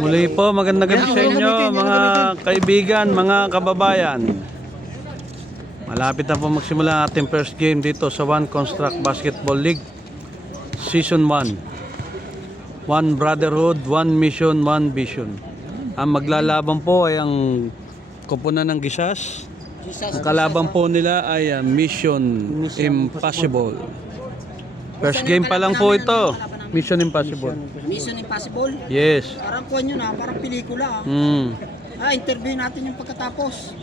Muli po, magandang gabi sa inyo mga kaibigan, mga kababayan. Malapit na po magsimula ang ating first game dito sa One Construct Basketball League Season 1. One Brotherhood, One Mission, One Vision. Ang maglalaban po ay ang koponan ng Gisas. Ang kalaban po nila ay Mission Impossible. First game pa lang po ito. Mission Impossible. Mission Impossible? Yes. Parang kuwan yun parang pelikula interview natin yung pagkatapos.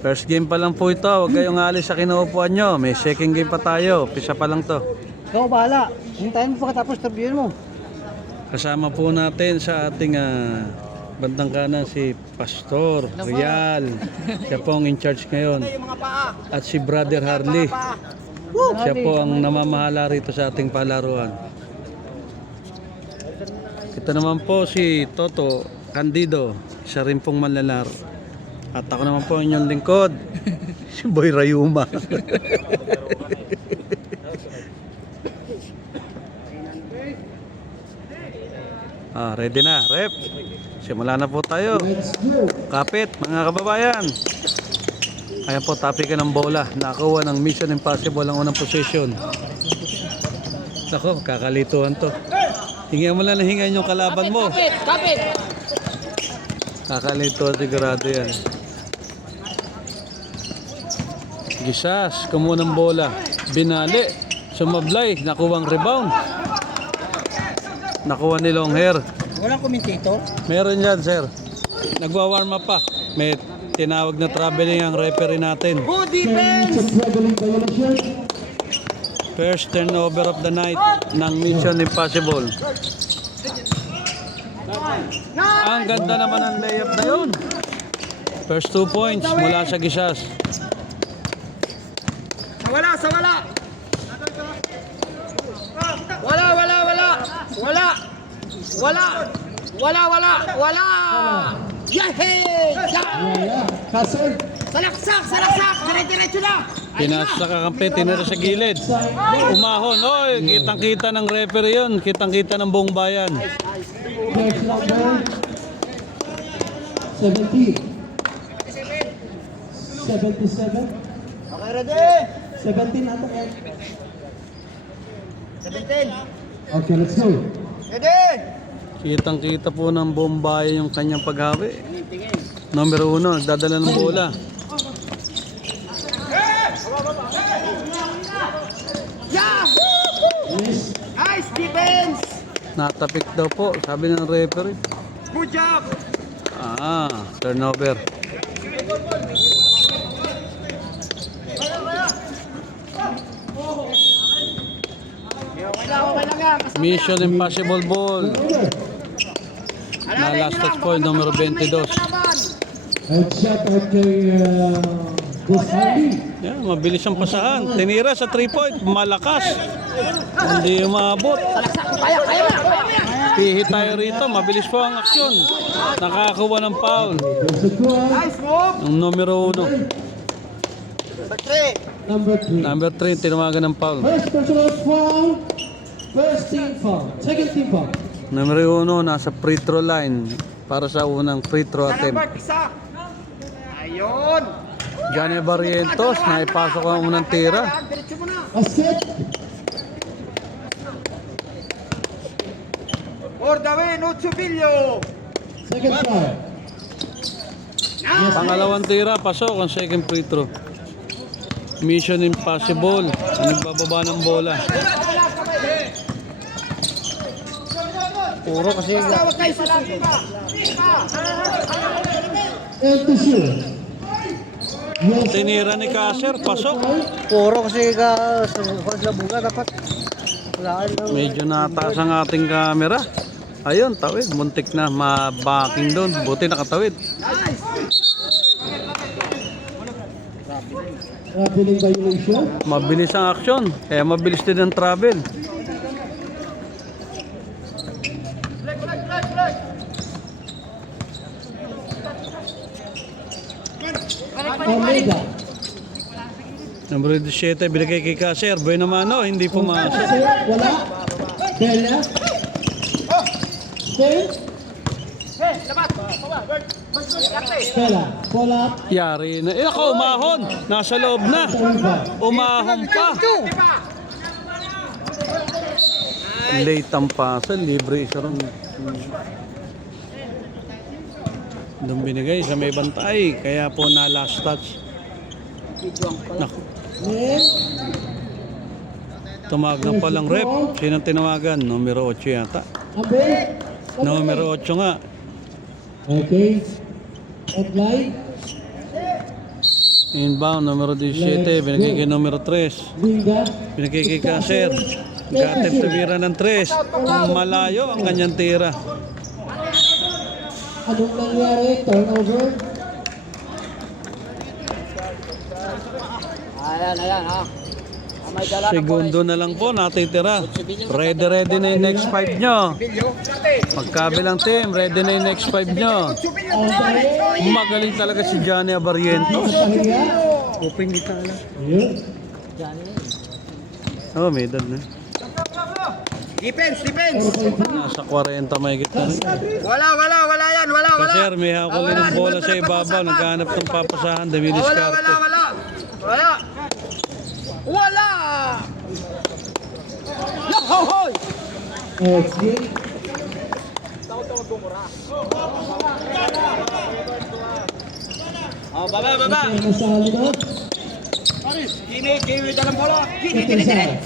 First game pa lang po ito. Huwag kayong alis sa kinaupuan nyo. May second game pa tayo. Pisa pa lang to. Ikaw bahala. Hintayin mo pagkatapos interviewin mo. Kasama po natin sa ating bandang kanan si Pastor Real. Siya po ang in charge ngayon. At si Brother Harley. Siya po ang namamahala rito sa ating palaruan. Ito naman po si Toto Candido, isa rin pong manlalar. At ako naman po ang inyong lingkod, si Boy Rayuma. Ready na, rep. Simula na po tayo. Kapit, mga kababayan. Ayan po, tapikan ng bola. Nakakuha ng Mission Impossible ang unang position. Nako, kakalituhan to. Hingihan mo lang na hingihan yung kalaban mo. Kapit! Kakalituhan sigurado yan. Gisas, kumuha ng bola. Binali. Sumablay. Nakuha ang rebound. Nakuha ni Longhair. Walang commentator? Meron yan, sir. Nagwa-warm up pa. May tinawag na traveling ang referee natin. Good defense! First turnover of the night ng Mission Impossible. Ang ganda naman ang layup na yun. First 2 points mula sa Gisas. Wala! Wala! Yahey! Salaksak! Dire-diretso na! Pinasa kakampi, tinira sa gilid. Umahon. Oy, kitang-kita ng referee yun. Kitang-kita ng buong bayan. First number 17. 77. Okay, ready? 17 ata yan. 17. Okay, let's go. Ready? Kitang-kita po ng buong bayan yung kanyang paghawi. Number 1, nagdadala ng bola. Yes. Nice defense! Natapik daw po, sabi ng referee. Good job! Turnover. Mission Impossible ball. Na last touch point, numero 22. Headshot out kay Boss Hardy. Yan, mabilis ang pasahan. Tinira sa 3-point, malakas. Hindi umabot. Kaya na! Pihi tayo rito, mabilis po ang aksyon. Nakakuha ng foul. There's the goal. Nice move! Ang numero 1. Number 3. Number 3, tinawagan ng foul. First personal foul. First team foul. Second team foul. Numero 1, nasa free throw line para sa unang free throw attempt. Isa! Ayun! Johnny Barrientos, naipasok ang unang tira. Diretso mo na! Asset. For the win, Utsubilyo! Second foul. Pangalawang tira, pasok ang second free throw. Mission Impossible, ang nagbababa ng bola. Puro kasi Tawag kayo sa susunod. And to shoot. Yes. tinira ni Kasser, pasok. Puro kasi ka sa bunga dapat. Medyo nataas ang ating camera. Ayun, tawid. Muntik na mabaking doon. Buti nakatawid. Traveling violation. Mabilis ang aksyon. Kaya mabilis din ang travel. Omega. Number 17, binigay kay Kasser. Buena mano, hindi pumasok. Wala. Bella. 10. Stella, pull up. Yari na. Ako, umahon. Nasa loob na. Umahon pa. Late ang pasa. Libre isa ron. Doon binigay sa may bantay. Kaya po na last touch. Naku. Next. Tumawag na palang rep. Sinong tinawagan? Numero 8 yata. Number. Numero 8 nga. Okay. Outline. Inbound, numero 17. Binigay kay numero 3. Binga. Binigay kay Kaser. Gatep tumira ng 3. Malayo ang kanyang tira. Anong nangyari? Turnover. Ayan, ha. May dala na po. Segundo na lang po natitira. Ready na yung next 5 nyo. Magkabilang team, ready na yung next 5 nyo. Magaling talaga si Johnny Abarientos. Open di tala. Yun. Oh, may edad na. Defense. Nasa 40 may gitna na. Wala yan, wala. Kaser, may hakulin ng bola sa ibabaw. Naghanap ng papasahan. Damilis Carte. Wala! Nahohoy! Okay. Baba. Nasali na. Kini, dalam bola. Kini.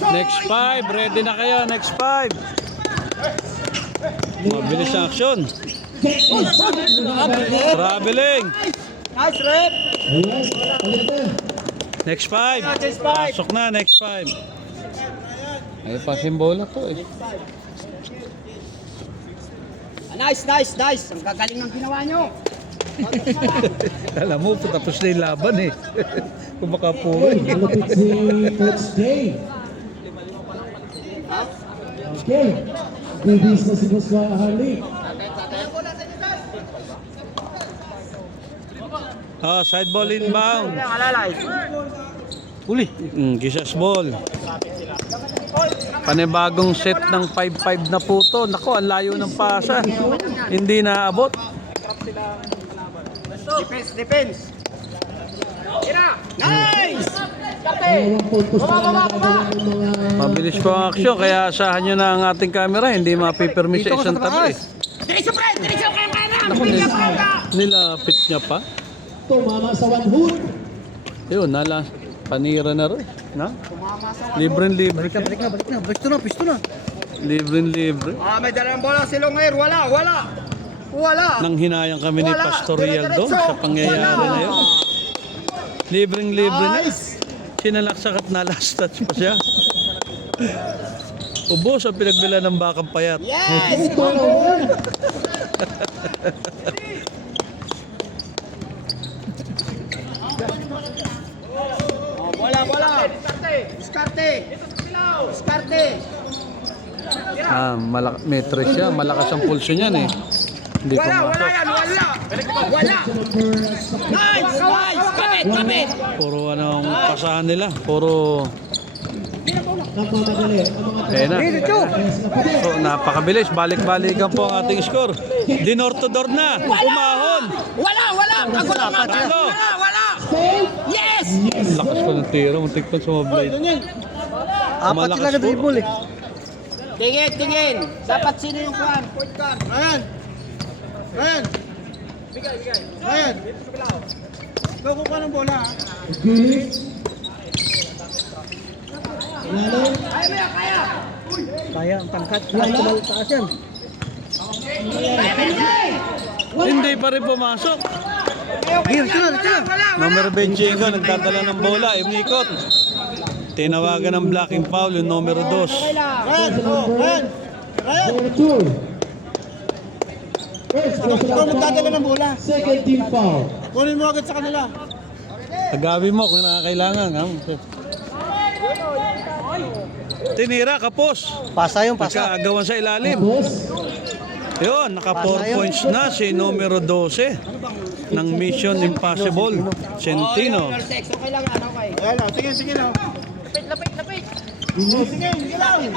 Next 5, ready na kayo. Next 5. Mabilis ang aksyon. Traveling. Nice, Red. Ayan. Palit na. Next 5. Pasok na, next 5. Ay, pasimbola to eh. Nice. Ang gagaling ng ginawa nyo. Alam mo, tapos na yung laban eh. Kung makapuhin. Malapit si Coach Day. Okay. Bibis na si Boss Harley. Side ball inbound. Alalay. Uli. Gisas ball. Panibagong set ng 5-5 na puto. Nako, ang layo ng pasa. Hindi naabot. Defense. Nice! Dalawang puntos na lang nagagawa ng mga... Mabilis po ang aksyon, kaya asahan nyo na ang ating camera. Hindi mapipirmi sa isang tabi. Diretso kayo kanan! Naku, nilapit niya pa. Tumama sa one hook. Yun, panira na rin. Na? Libre-libre siya. Balik na. Pisto na. Libre-libre. May dalang bola si Longer. Wala. Nang hinayang kami ni Pastorial doon sa pangyayari na yun. Libreng-libre na. Sinalaksak at na-last touch pa siya. Ubos ang pinagbila ng bakang payat. Yes! Turnover. Bola. Diskarte. May tres siya. Malakas ang pulso niyan eh. Hindi pumasok. Wala. Nice! Kapit! Puro anong pasahan nila. Puro... Nagmamadali ang mga Kaya na. Yes, napadali. So, napakabilis. Balik-balikan po ang ating score. Dinor-to-door na. Umahon. Wala! Ako lang natin! Tatlo. Wala! Yes! Lakas pa ng tira. Muntik pa sumablay. Apat sila na dribble eh. Tingin. Dapat sino yung kuhan? Point guard. Ryan. Bago ka ng bola. Gilid. Lalim. Kaya ang tangkat. Wala. Taas yan. Hindi pa rin pumasok. Wala. Number 25 nagdadala ng bola. Umikot. Tinawagan ng blocking foul yung numero 2. Ryan. Number 2. First, Magdadala ng bola. second team foul. Kunin mo agad sa kanila. Agawin mo kung nakakailangan. Tinira, kapos. Pasa yung Pagkaagawan sa ilalim. Tapos, Yun, naka 4 points na si numero 12 ng Mission Impossible, Centino. Okay lang, okay. Sige lang. Lapit. Gilid. Sige lang.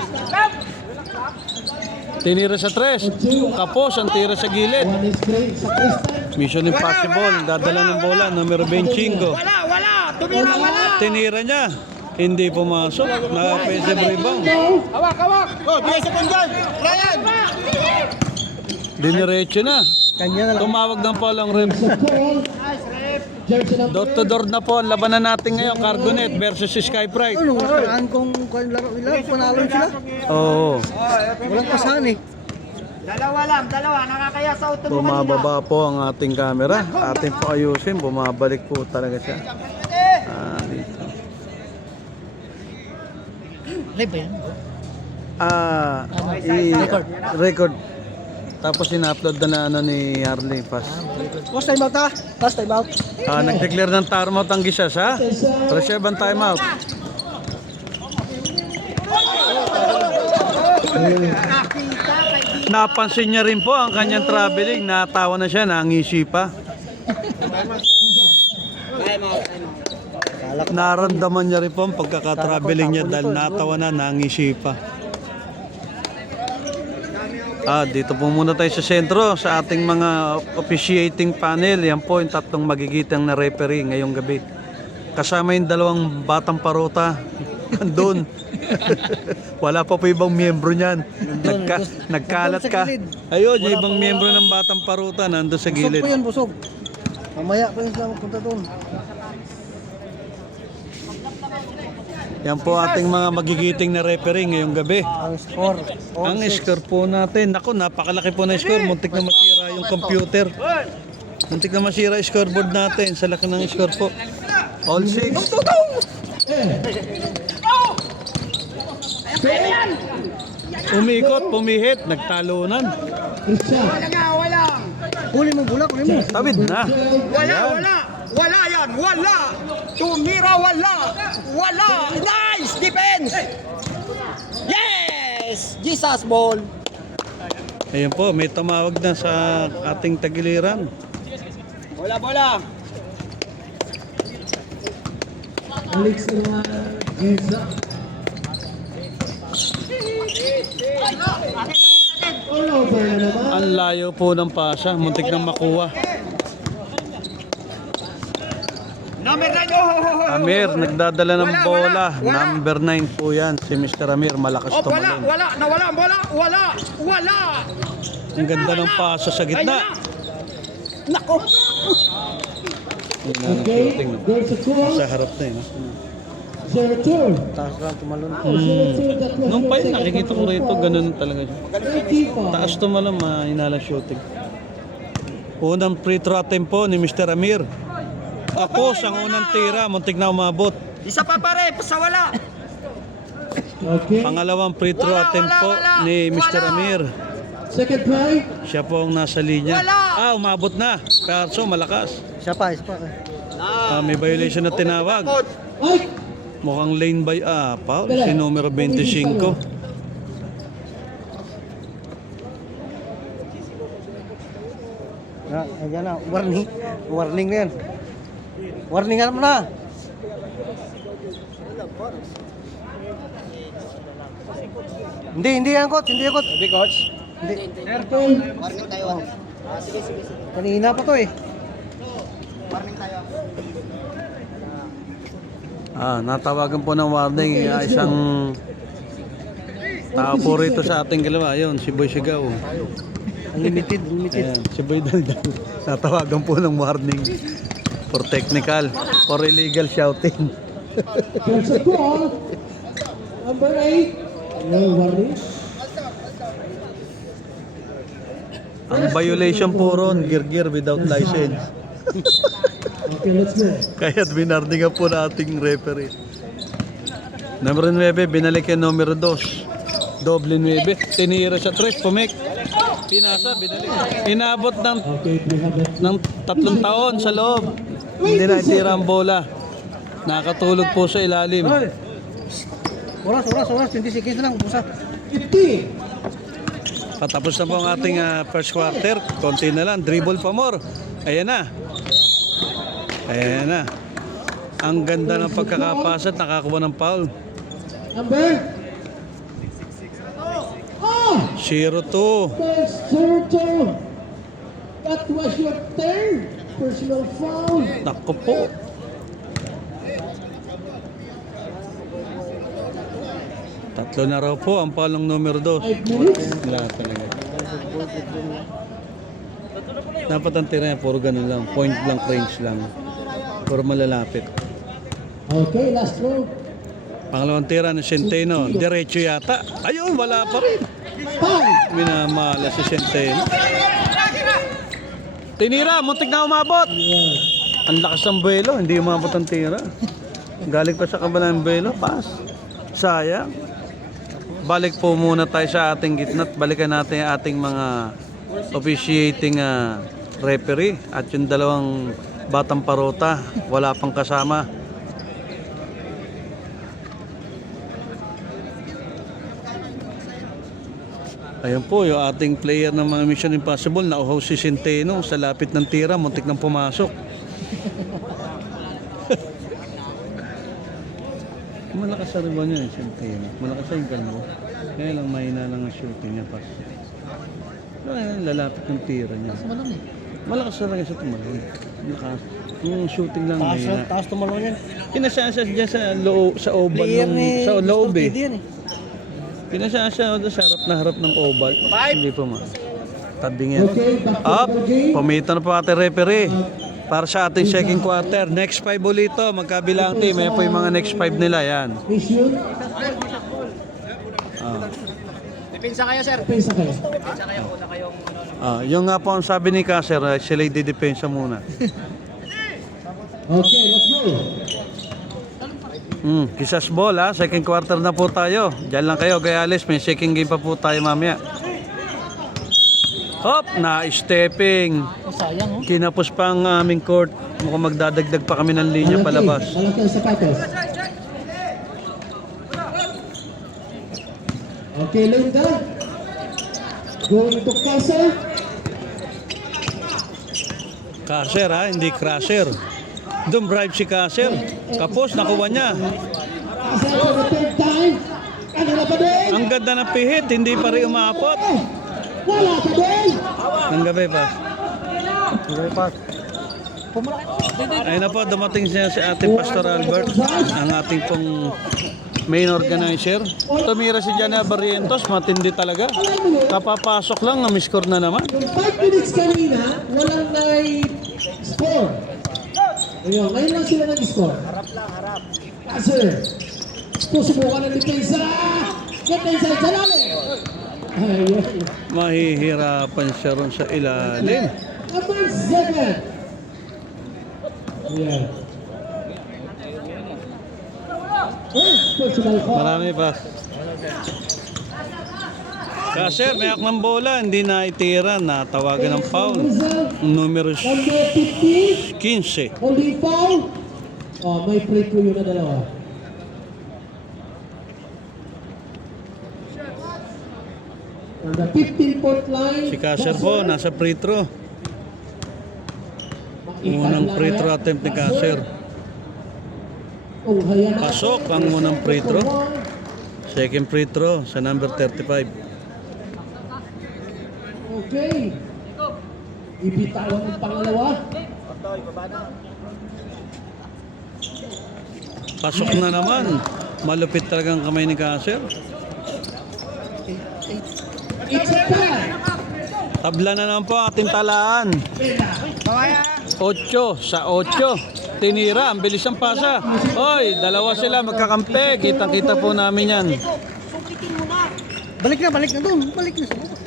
Tinira sa tres. Kapos ang tira sa gilid. One is straight sa Kristen. Mission impossible. Dadala ng bola. Numero 25. Wala! Tumira, wala! Tinira niya. Hindi pumasok. Naka-offensive rebound. Hawak! Oh, bigay sa pinggan! Ryan! Diniretso na. Kanya na lang. Tumawag ng foul ang ref. Sa call. Jersey number Door to door na po ang labanan natin ngayon. Cargonet versus Sky Pride. Ano, nakaraan kong laro nila, panalo sila. Oo. Walang pasahan eh. Dalawa, nakakaya sa auto mo Bumababa po ang ating camera. Ating po ayusin. Bumabalik po talaga siya. Dito. Live ba yan? Record. Tapos ina-upload na ni Harley Pass. Last time out ha? Last time out. Nag-declare ng timeout ang Gisas ha. Reserve ang timeout. Napansin niya rin po ang kanyang traveling. Natawa na siya, nangisi pa. Naramdaman niya rin po ang pagkakatraveling niya dahil natawa na, nangisi pa. Dito po muna tayo sa sentro sa ating mga officiating panel. Yan po yung tatlong magigitang na referee ngayong gabi. Kasama yung dalawang batang paruta. Doon. Wala pa po ibang miyembro niyan. Nagkalat ka. Ayun, yung ibang miyembro ng batang paruta nandun sa gilid. Busog po yan, busog. Mamaya pa yun sila magpunta doon. Yan po ating mga magigiting na referee ngayong gabi. Ang score. Ang score po natin, naku, napakalaki po na score. Muntik na masira yung computer. Muntik na masira yung scoreboard natin. Sa laki ng score po. All 6. Umikot, pumihit, nagtalunan. Christian. Huli mo, bulak, huli mo. Tabid na. Wala yan, wala! Tumira, wala! Nice defense! Yes! Jesus ball! Ayun po, may tumawag na sa ating tagiliran. Bola! Alex Giza. All over na naman. Ang layo po ng pasa, muntik nang makuha. Number 9, Amir, nagdadala ng bola. Number 9 po yan. Si Mr. Amir, malakas tumalon. wala! Ang ganda ng pasa sa gitna. Nako! Yun ang Okay, shooting. there's a call. Sa harap na yun. 0-2. Taas lang tumalon. 0-2, that was Nung pa yun, second nakikita ko number rito, five. ganun talaga siya. 85. Taas tumalon, mahina lang shooting. Unang free throw attempt po ni Mr. Amir. Tapos ang unang tira, muntik na umabot. Isa pa pare, sa wala! Okay. Pangalawang free throw attempt po ni Mr. Amir. Second try. Siya po ang nasa linya. Umabot na. Perso, malakas. Isa pa. May violation na tinawag. Ay! Mukhang lane by foul. Si numero 25. Ayan na, warning na yan. Warningan mo na. Hindi yan coach, hindi coach. Hindi. Purple. Kanina pa to eh. Natawagan po ng warning isang tao po rito sa ating galawa. Ayun, si Boy Sigaw. Unlimited. Ayan, si Boy Daldal. Natawagan po ng warning for technical, for illegal shouting. There's a call. Number 8. No warning. Ang violation po ron, gear without license. Okay, let's go. Kaya't binardingan po na ating referee. Numero 9, binalik yung numero 2. Doble 9. Tinira sa 3, pumik. Pinasa, binalik. Inabot Okay, we have it. ng 3 taon sa loob. Hindi na itira ang bola. Nakatulog po sa ilalim. Oras. 20 seconds lang, pusa. 50. Patapos na po ang ating first quarter. Konti na lang. Dribble pa more. Ayan na. Ang ganda ng pagkakapasa at nakakuha ng foul. Number? Oh! 0-2. First 0-2. That was your third personal foul. Nako po. Tatlo na raw po ang palong numero 2. 5 minutes. Wala talaga. Dapat ang tira niya, puro ganun lang. Point blank range lang. Puro malalapit. Okay, last throw. Pangalawang tira ng Centeno. Diretso yata. Ayun, wala pa rin. Foul. Minamala si Centeno. Tinira, muntik na umabot. Ang lakas ng buwelo, hindi umabot ang tira. Galing pa sa kabilang buwelo, pass. Sayang. Balik po muna tayo sa ating gitna at balikan natin ang ating mga officiating referee at yung dalawang batang parota, wala pang kasama. Ayun po, yung ating player ng mga Mission Impossible, nauhaw si Centeno sa lapit ng tira, muntik nang pumasok. Malakas sa riba niya, Centeno. Malakas sa yung kalmo. Kaya lang, mahina lang ang shooting niya, pas. Kaya lalapit ng tira niya. Malakas talaga sa tumalon. Malakas. Yung shooting lang, mahina. Taas tumalon yan. Pinasasya siya sa oval sa loob eh. Pinasasya sa harap na harap ng oval. Hindi pa ma. Tabing yan. Okay, back to Up! the game. Pamitan na po ating referee. Para sa ating second quarter. Next 5 ulit ito. Magkabilang team. Ayan po yung mga next 5 nila. Yan. Mission. Depensa kayo, sir. Pensa kayo. Yung nga po ang sabi ni Kasser, sila i-depensa muna. Okay, let's go. Kisas ball ha. Second quarter na po tayo. Diyan lang kayo, Gayales. May second game pa po tayo mamaya. Hop! Na-stepping. Sayang, oh. Kinapos pa ang aming court. Mukhang magdadagdag pa kami ng linya palabas. Malaki ang sapatos. Okay, Linda. Going to Casa. Kasser ha, hindi crusher. Doon bribe si Kasser. Kapos, nakuha niya. Casa for the third time. Ano na pa din? Ang ganda ng pihit, hindi pa rin umapot. Wala pa din. Ng gabi pa. Ayun na po, dumating siya si ating Pastor Albert, ang ating pong main organizer. Tumira si Janel Barrientos, matindi talaga. Kapapasok lang, na-score na naman. Yung 5 minutes kanina, walang score. Ayun, ngayon lang sila nag-score. Harap lang, harap. Kasi, susubukan ng depensa. Get inside sa lalim. Ayun. Mahihirapan siya ron sa ilalim. Number 7. Ayan. Personal foul. Marami pa. Kasser, may akmang bola, hindi na itira, natawagan ng foul. Numero Number 50. 15. Holding foul. Oh, may free throw yun na dalawa. On the 15-point line. Si Kasser po, nasa free throw. Unang free throw attempt ni Kasser. Pasok ang unang free throw. Second free throw sa number 35. Okay. Ibitawan ang pangalawa. Pasok na naman. Malupit talagang kamay ni Kasser. It's a tie. Tabla na naman po ating talaan. 8 sa 8. Tinira, ang bilis ng pasa. Hoy, dalawa sila magkakampi. Kitang-kita po namin yan. Balik na doon. Balik na sa bukas.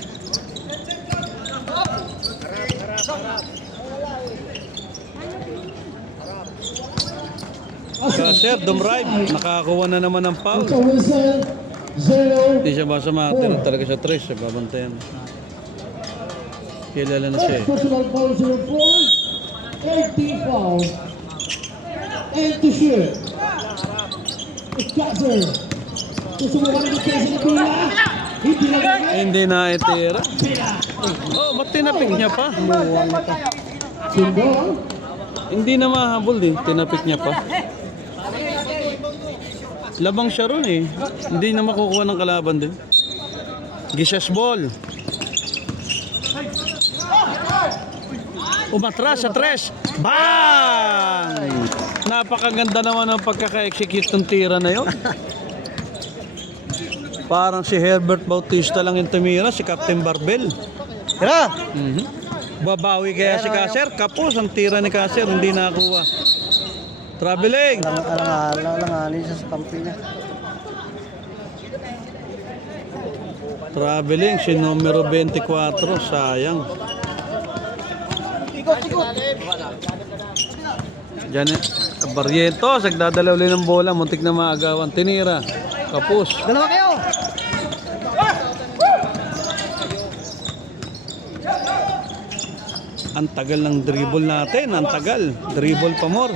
Kasser, dumrive. Nakakuha na naman ng foul. It's a whistle. 0. Hindi siya basta makatira talaga sa 3. Siya babantayan. Kilala na siya eh. Personal foul 04. 13 foul. And to shoot. It's Kasser. Susubukan ng depensa ni Pila. Hindi na gagawin. Hindi na itira. Oh, ba't tinapik niya pa? Simbol. Hindi na mahabol din. Tinapik niya pa. Labang siya ron eh. Hindi na makukuha ng kalaban din. Gisas ball. Umatras sa 3. Bang! Napakaganda naman ang pagkaka-execute ng tira na yun. Parang si Herbert Bautista lang yung tumira, si Captain Barbel. Tira! Babawi kaya si Kaser. Kapos ang tira ni Kaser, hindi nakakuha. Traveling. Alanganin siya sa kampi niya. Traveling, si numero 24. Sayang. Diyan Barrientos, nagdadalaw ulit ng bola. Muntik na maagawan. Tinira. Kapos. Dalawa kayo! Ang tagal ng dribble natin. Ang tagal. Dribble pa more.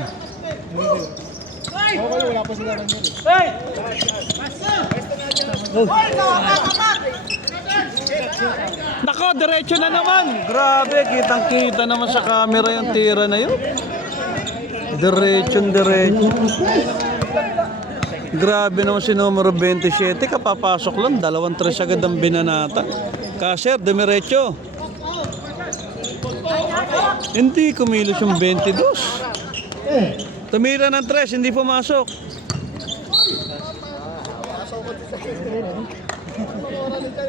Nako, diretso na naman. Grabe, kitang-kita naman sa camera yung tira na yun. Diretso. Grabe naman si numero 27. Kapapasok lang. 2-3 agad ang binanata. Kaser, dumiretso. Hindi kumilos yung 22. Tumira ng 3, hindi pumasok.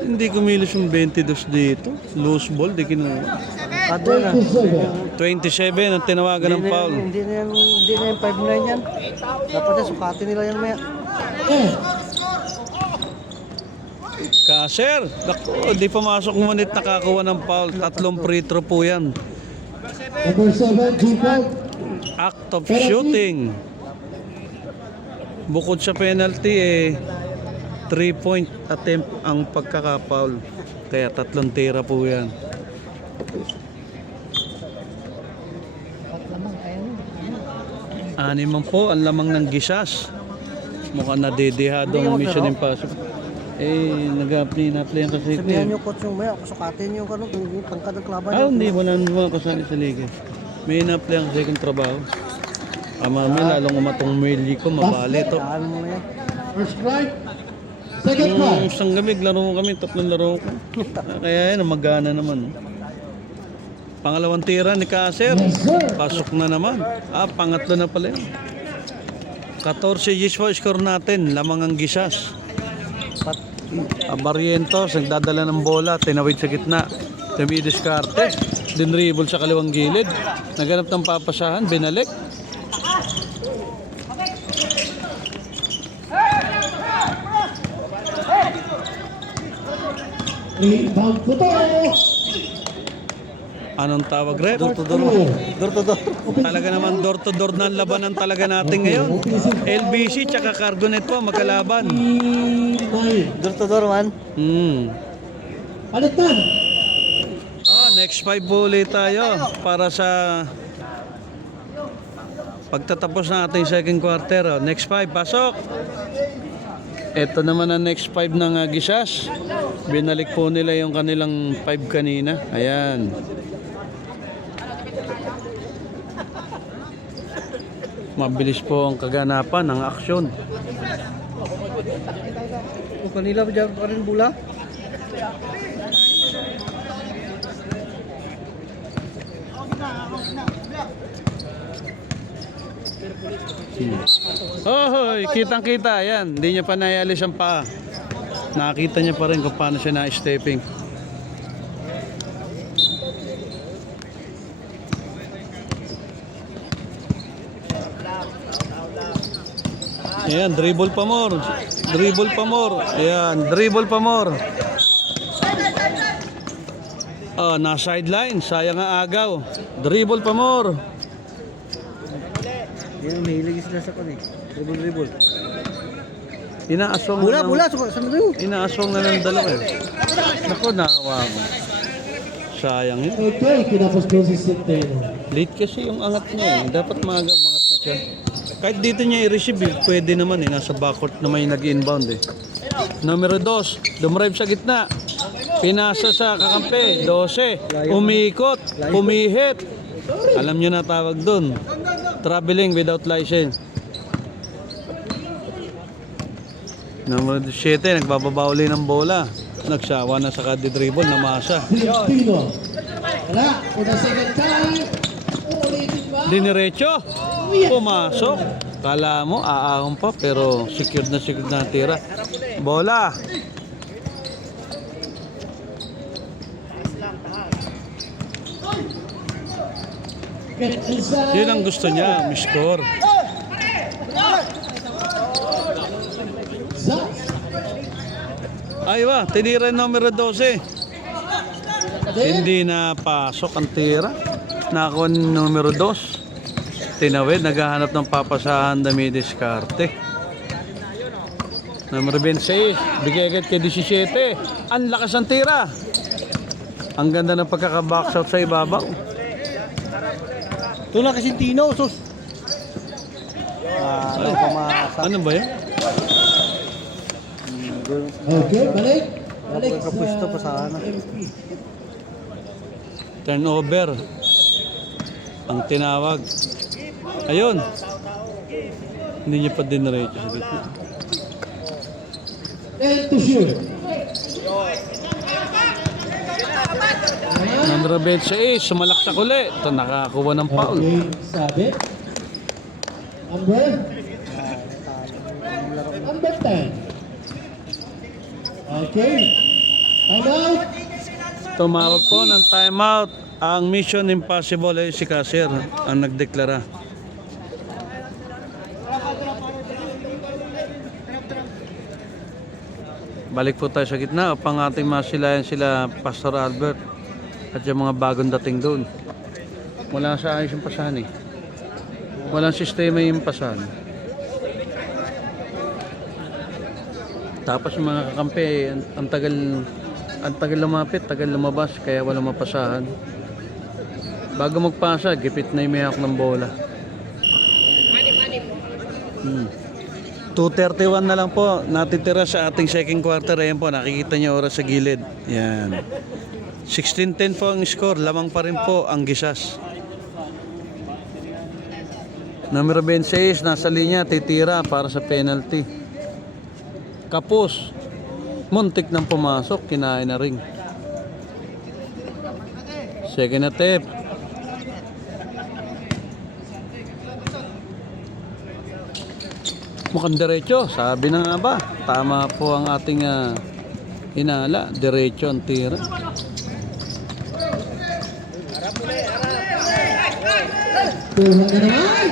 Hindi kumilos yung 22 dito. Loose ball, di kinuha. 27 ang tinawagan ng foul. Hindi na yung 5-9 yan. Dapat na sukatin nila yan maya. Kaser, naku, di pumasok ngunit nakakuha ng foul. 3 free throw po yan. Number 7, Jacob. Act of shooting. Bukod sa penalty 3-point attempt ang pagkaka-foul. Kaya 3 tira po yan. Animang po ang lamang ng gisas. Mukhang nadedehado ang Mission Impossible. Nag-apply kasi. Sabihan nyo coach yung maya, sukatin nyo yung tangkad ng klaban. Hindi, wala naman kasali sa liga. May na-apply ang second trabaho. Mami, lalong umatong maili ko, mabali to. Saan mo na yan? First strike. Second strike. Isang gamig, laro kami, 3 laro ko. Kaya yan, magana naman. Pangalawang tira ni Kaser. Yes, sir. Pasok na naman. Pangatlo na pala yun. 14 Gs po score natin. Lamang ang gisas. Barrientos, nagdadala ng bola. Tinawid sa gitna. Tumidiskarte. Dinribble sa kaliwang gilid. Naganap ng papasahan. Binalik. Rebound po to. Anong tawag, Red? Door to door. Talaga naman door to door na ang labanan talaga natin ngayon. LBC tsaka Cargonet po magkalaban. Door to door man. Palitan. Next 5 po ulit tayo para sa pagtatapos natin second quarter. Next 5, pasok. Ito naman ang next 5 ng Gisas. Binalik po nila yung kanilang 5 kanina. Ayan. Mabilis po ang kaganapan ng aksyon. O kanila ba dyan pa rin bula? Hoy, kitang-kita. Ayan, hindi niya pa naialis ang paa. Nakita niya pa rin kung paano siya na-stepping. Ayan, dribble pa more. Dribble pa more. Ayan, dribble pa more. Na sideline. Sayang ang agaw. Dribble pa more. Yan, mahilig sila sa kanin. Dribble. Inaaswang Bula, na ng- bula. Saan mo yun? Inaaswang na ng dalawa eh. Naku, naawa mo. Sayang yun. Okay, kinapos po si Centeno. Late kasi yung angat niya eh. Dapat maaga umangat na siya. Kahit dito niya i-receive eh. Pwede naman eh. Nasa backcourt na may nag-inbound eh. Numero 2, dumrive sa gitna. Pinasa sa kakampi. 12. Umikot. Umihit. Alam niyo na tawag dun. Traveling without license. Numero 7, nagbababa uli ng bola. Nagsawa na sa kadidribble na masa. Filipino. Wala. For the second time. Ulitin ba? Diniretso. Pumasok. Kala mo, aahon pa pero secured na tira. Bola. Get inside. Yun ang gusto niya, score. Zach. Aywa, tinira yung numero 12. Hindi na pasok ang tira. Nakuha ng numero 2. Tinawid, naghahanap ng papasahan na may diskarte. Numero 26, bigay agad kay 17. Ang lakas ng tira. Ang ganda ng pagkaka-box out sa ibabaw. Ito na kasi Tino, sus. Ano ba yan? Okay, balik. Balik Kapwesto pa sa ano. MP. Turnover. Ang tinawag. Ayun. Hindi niya pa diniretso sa gitna. And to shoot. Number 26, sumalaksak ulit. Ito, nakakuha ng foul. Okay, sabi. Number 10. Okay. Time out. Tumawag po ng timeout. Ang Mission Impossible ay si Kasir ang nagdeklara. Balik po tayo sa gitna upang ating masilayan sila Pastor Albert at yung mga bagong dating doon. Wala sa ayos yung pasahan eh. Walang sistema yung pasahan. Tapos yung mga kakampi, ang tagal lumapit, tagal lumabas, kaya walang mapasahan. Bago magpasa, gipit na yung may hawak ng bola. 2:31 na lang po natitira sa ating second quarter. Ayan po, nakikita niyo oras sa gilid. Yan. 16-10 po ang score. Lamang pa rin po ang Gisas. Numero 26 nasa linya, titira para sa penalty. Kapos. Muntik nang pumasok, kinain na ring. Second attempt. Mukhang diretso, sabi na nga ba. Tama po ang ating hinala. Diretso ang tira. Tulong na naman.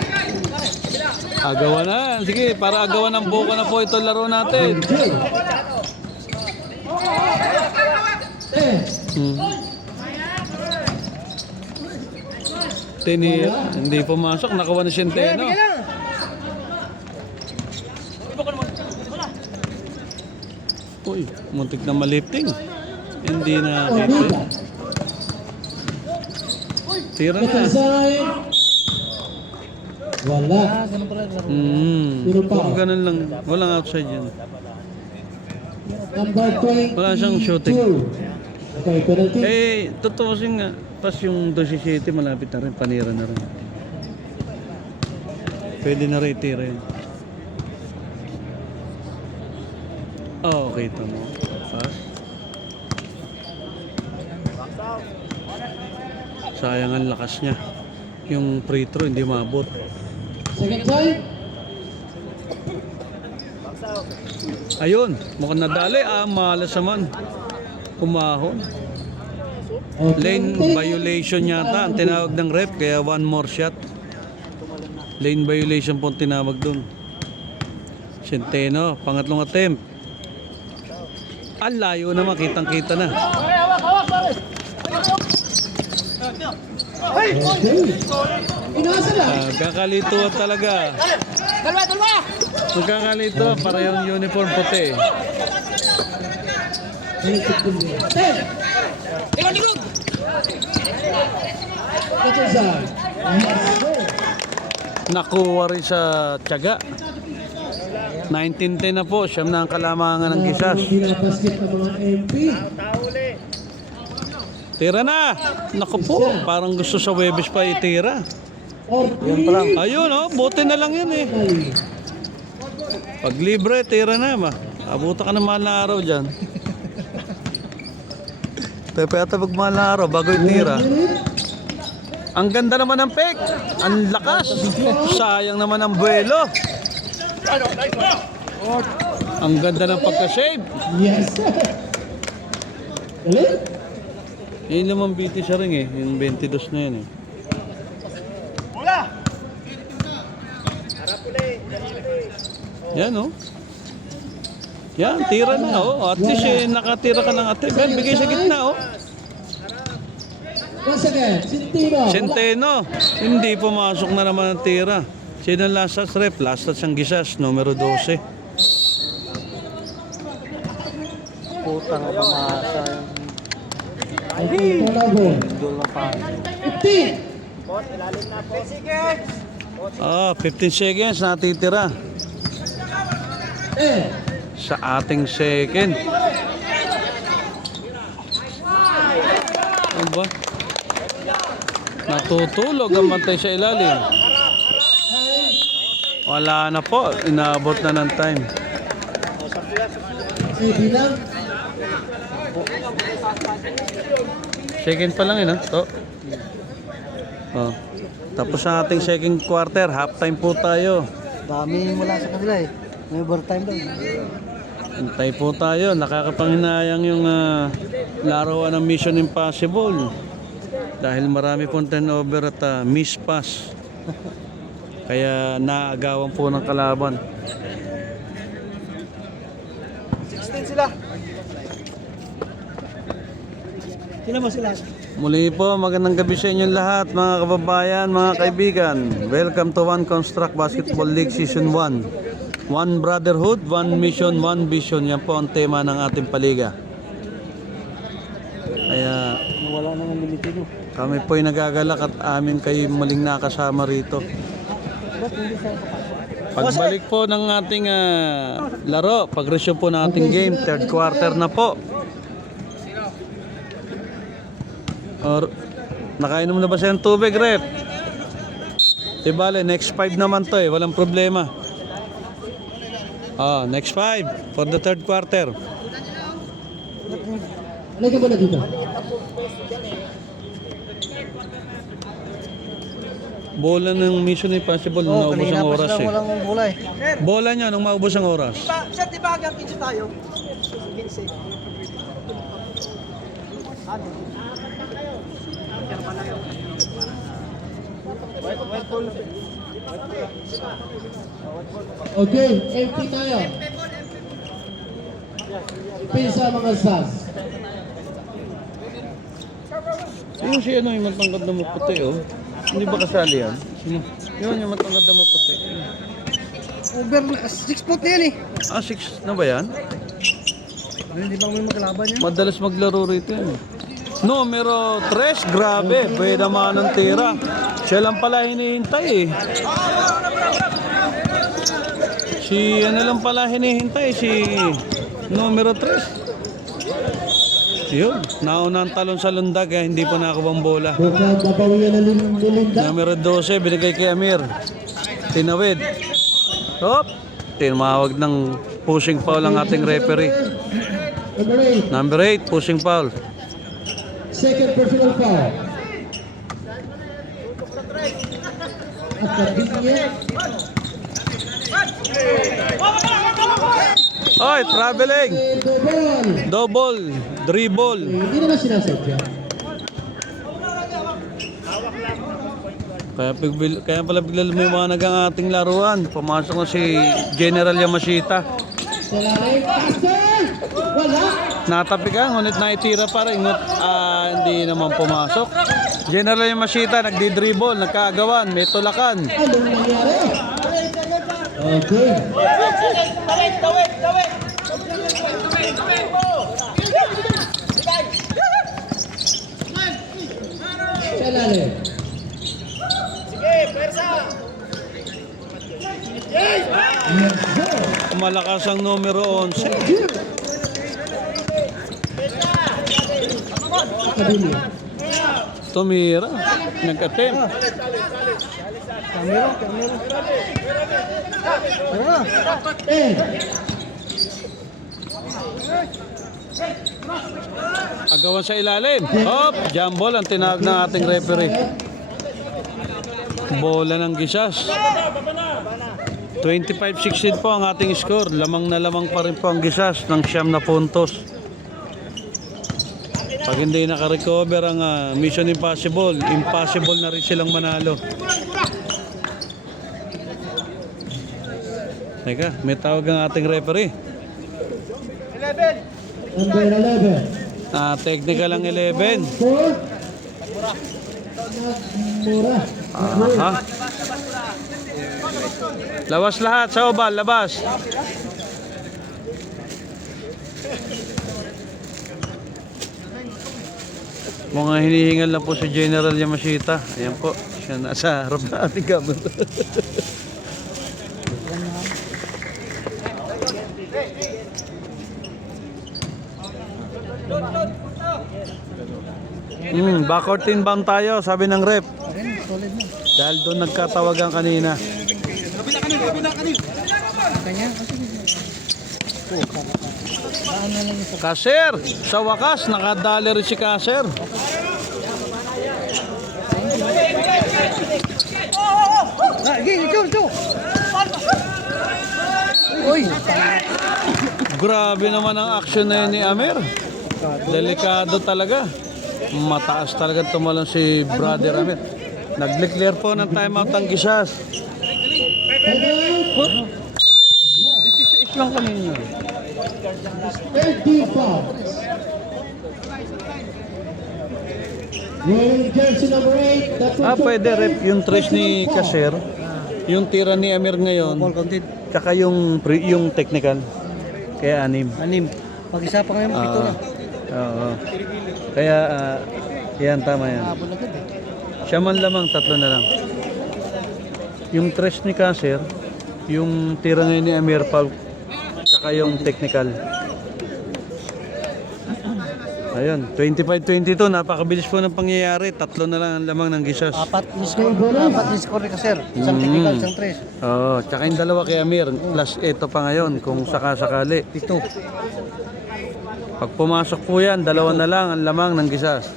Agawan na. Sige, para agawan ng buko na po ito laro natin. Okay. 10. Tinira. Hindi pumasok. Nakawa na Centeno. Uy, muntik na malifting. Hindi na lifting. Onita. Tira Get na. inside. Wala. Tiro pa. Kung ganun lang. Walang outside yan. Number 22. Wala siyang shooting. Okay, penalty. Eh, totoo nga. Pas yung 27, malapit na rin. Panira na rin. Pwede na rin itira yun. Oh, okay, tama. Pass. Sayang ang lakas niya. Yung free throw hindi maabot. Second time. Ayun, mukhang nadali. Malas naman. Kumahon. Okay. Lane violation yata ang tinawag ng ref, kaya one more shot. Lane violation po ang tinawag dun. Centeno, pangatlong attempt. Ang layo naman, kitang-kita na. Okay. Inasa lang. Kakalito talaga. Magkakalito, parehong uniform puti. 10. Get inside. Yes, sir. Nakuha rin sa tiyaga. 19-10 na po, siyam na ang kalamangan ng Gisas. Binabasket ng mga MP. Tira na! Naku po, parang gusto sa Webes pa itira. Or three. Ayun oh, buti na lang yan eh. Pag libre, tira na ma. Abuta ka ng mahal na araw dyan. Pepe ata magmahal na araw bago itira. Ang ganda naman ng pick. Ang lakas. Sayang naman ang buwelo. Ang ganda ng pagka-shave. Yes. Galing. Yun naman BT siya rin eh. Yung 22 na yun eh. Yan oh. Yan, tira na oh. At least eh, nakatira ka ng attempt. Yan, bigay sa gitna oh. Once again, Centeno. Centeno. Hindi pumasok na naman ang tira. Sino ang last touch rep? Last touch ang Gisas, numero 12. Putang pamasa. Okay, Tolabo. 15. 15 seconds natitira sa ating second. Ano ba? Natutulog ang bantay sa ilalim. Wala na po. Inaabot na ng time. Bilang. Second pa lang yun, ha? To. Oh. Tapos sa ating second quarter, half time po tayo. Dami mula sa kanila eh. May overtime daw. Antay po tayo. Nakakapanghinayang yung larawan ng Mission Impossible. Dahil marami pong turnover at miss pass. Kaya naagawan po ng kalaban. 16 sila. Sila mo sila. Muli po, magandang gabi sa inyong lahat, mga kababayan, mga kaibigan. Welcome to One Construct Basketball League Season 1. One Brotherhood, One Mission, One Vision. Yan po ang tema ng ating paliga. Kaya Wala nang Pilipino. kami po'y nagagalak at amin kayo muling nakasama rito. Pagbalik po ng ating laro, pag-resume po ng ating game, third quarter na po. Or, nakainom na ba siya ng tubig, rep? Di bale, next 5 naman to eh, walang problema. Next 5 for the third quarter. Halika mo na dito. Bola ng Mission Impossible nung maubos ang oras eh. Walang bola eh. Bola nyo nung maubos ang oras. Sir, di ba agad dito tayo? Okay, empty tayo. Pisa mga sas. Sino si ano yung matangkad na maputi oh? Hindi ba kasali yan? Sino? Yun yung matangkad na maputi. Over 6 foot na yan eh. 6 na ba yan? Hindi ba may maglaban yan? Madalas maglaro rito yan eh. Numero 3, grabe. Pwede naman ang tira. Siya lang pala hinihintay eh. Si ano lang pala hinihintay, si numero 3. Yun, nauna ang talon sa lundag kaya hindi pa nakakabang bola. Bukang babawian na Lilinda. Numero 12, binigay kay Amir. Tinawid. Hop! Tinawag ng pushing foul ang ating referee. Number 8. Number 8, pushing foul. Second personal foul. At Kabinya. Oy, traveling! Double. Double, dribble. Hindi naman sinasadya. Kaya pala bigla lumiwanag ang ating laruan. Pumasok na si General Yamashita. Salamat. Pastor! Wala. Natapi ka, ngunit naitira pa rin. Hindi naman pumasok. General Yamashita, nagdi-dribble, nagkaagawan, may tulakan. Anong nangyari? Okay. Salamat. Malakas ang numero 11. Kabinya. Tumira, nag-attempt. Camero. Agawan sa ilalim. Hop, jump ball ang tinawag ng ating referee. Bola ng Gisas. 25-16 po ang ating score. Lamang na lamang pa rin po ang Gisas ng 9 na puntos. Pag hindi nakarecover ang Mission Impossible, impossible na rin silang manalo. Teka, may tawag ang ating referee. Number 11. Technical ang 11. Score. Mura. Aha. Labas lahat sa oval, labas. Mga hinihingal lang po si General Yamashita. Ayan po, siya nasa harap na ating gamit. Backward inbound tayo, sabi ng rep. Dahil doon nagkatawagan kanina. Kasir, sa wakas nakadali rin si Kasir. Grabe naman ang action na yun ni Amir. Delikado talaga. Mataas talaga tumalon si Brother Amir. Nag-declare po ng timeout ang Gisas. Lang kanina. 30 pounds. Wearing jersey number 8. That's Pwede rep yung trace ni Kasir. Yung tira ni Amir ngayon. Tsaka yung technical. Kaya 6. Anim. Pag-isa pa ngayon, pito na. Oo. Kaya yan, tama yan. Siya man lamang, 3 na lang. Yung trace ni Kasir, yung tira ngayon ni Amir Paul, tsaka yung technical. Ayun, 25-22, napakabilis po ng pangyayari. 3 na lang ang lamang ng Gisas. Apat ni score ni Kasir. Isang technical, isang tres. Oo, tsaka yung 2 kay Amir. Plus ito pa ngayon, kung sakasakali. Pito. Pag pumasok po yan, 2 na lang ang lamang ng Gisas.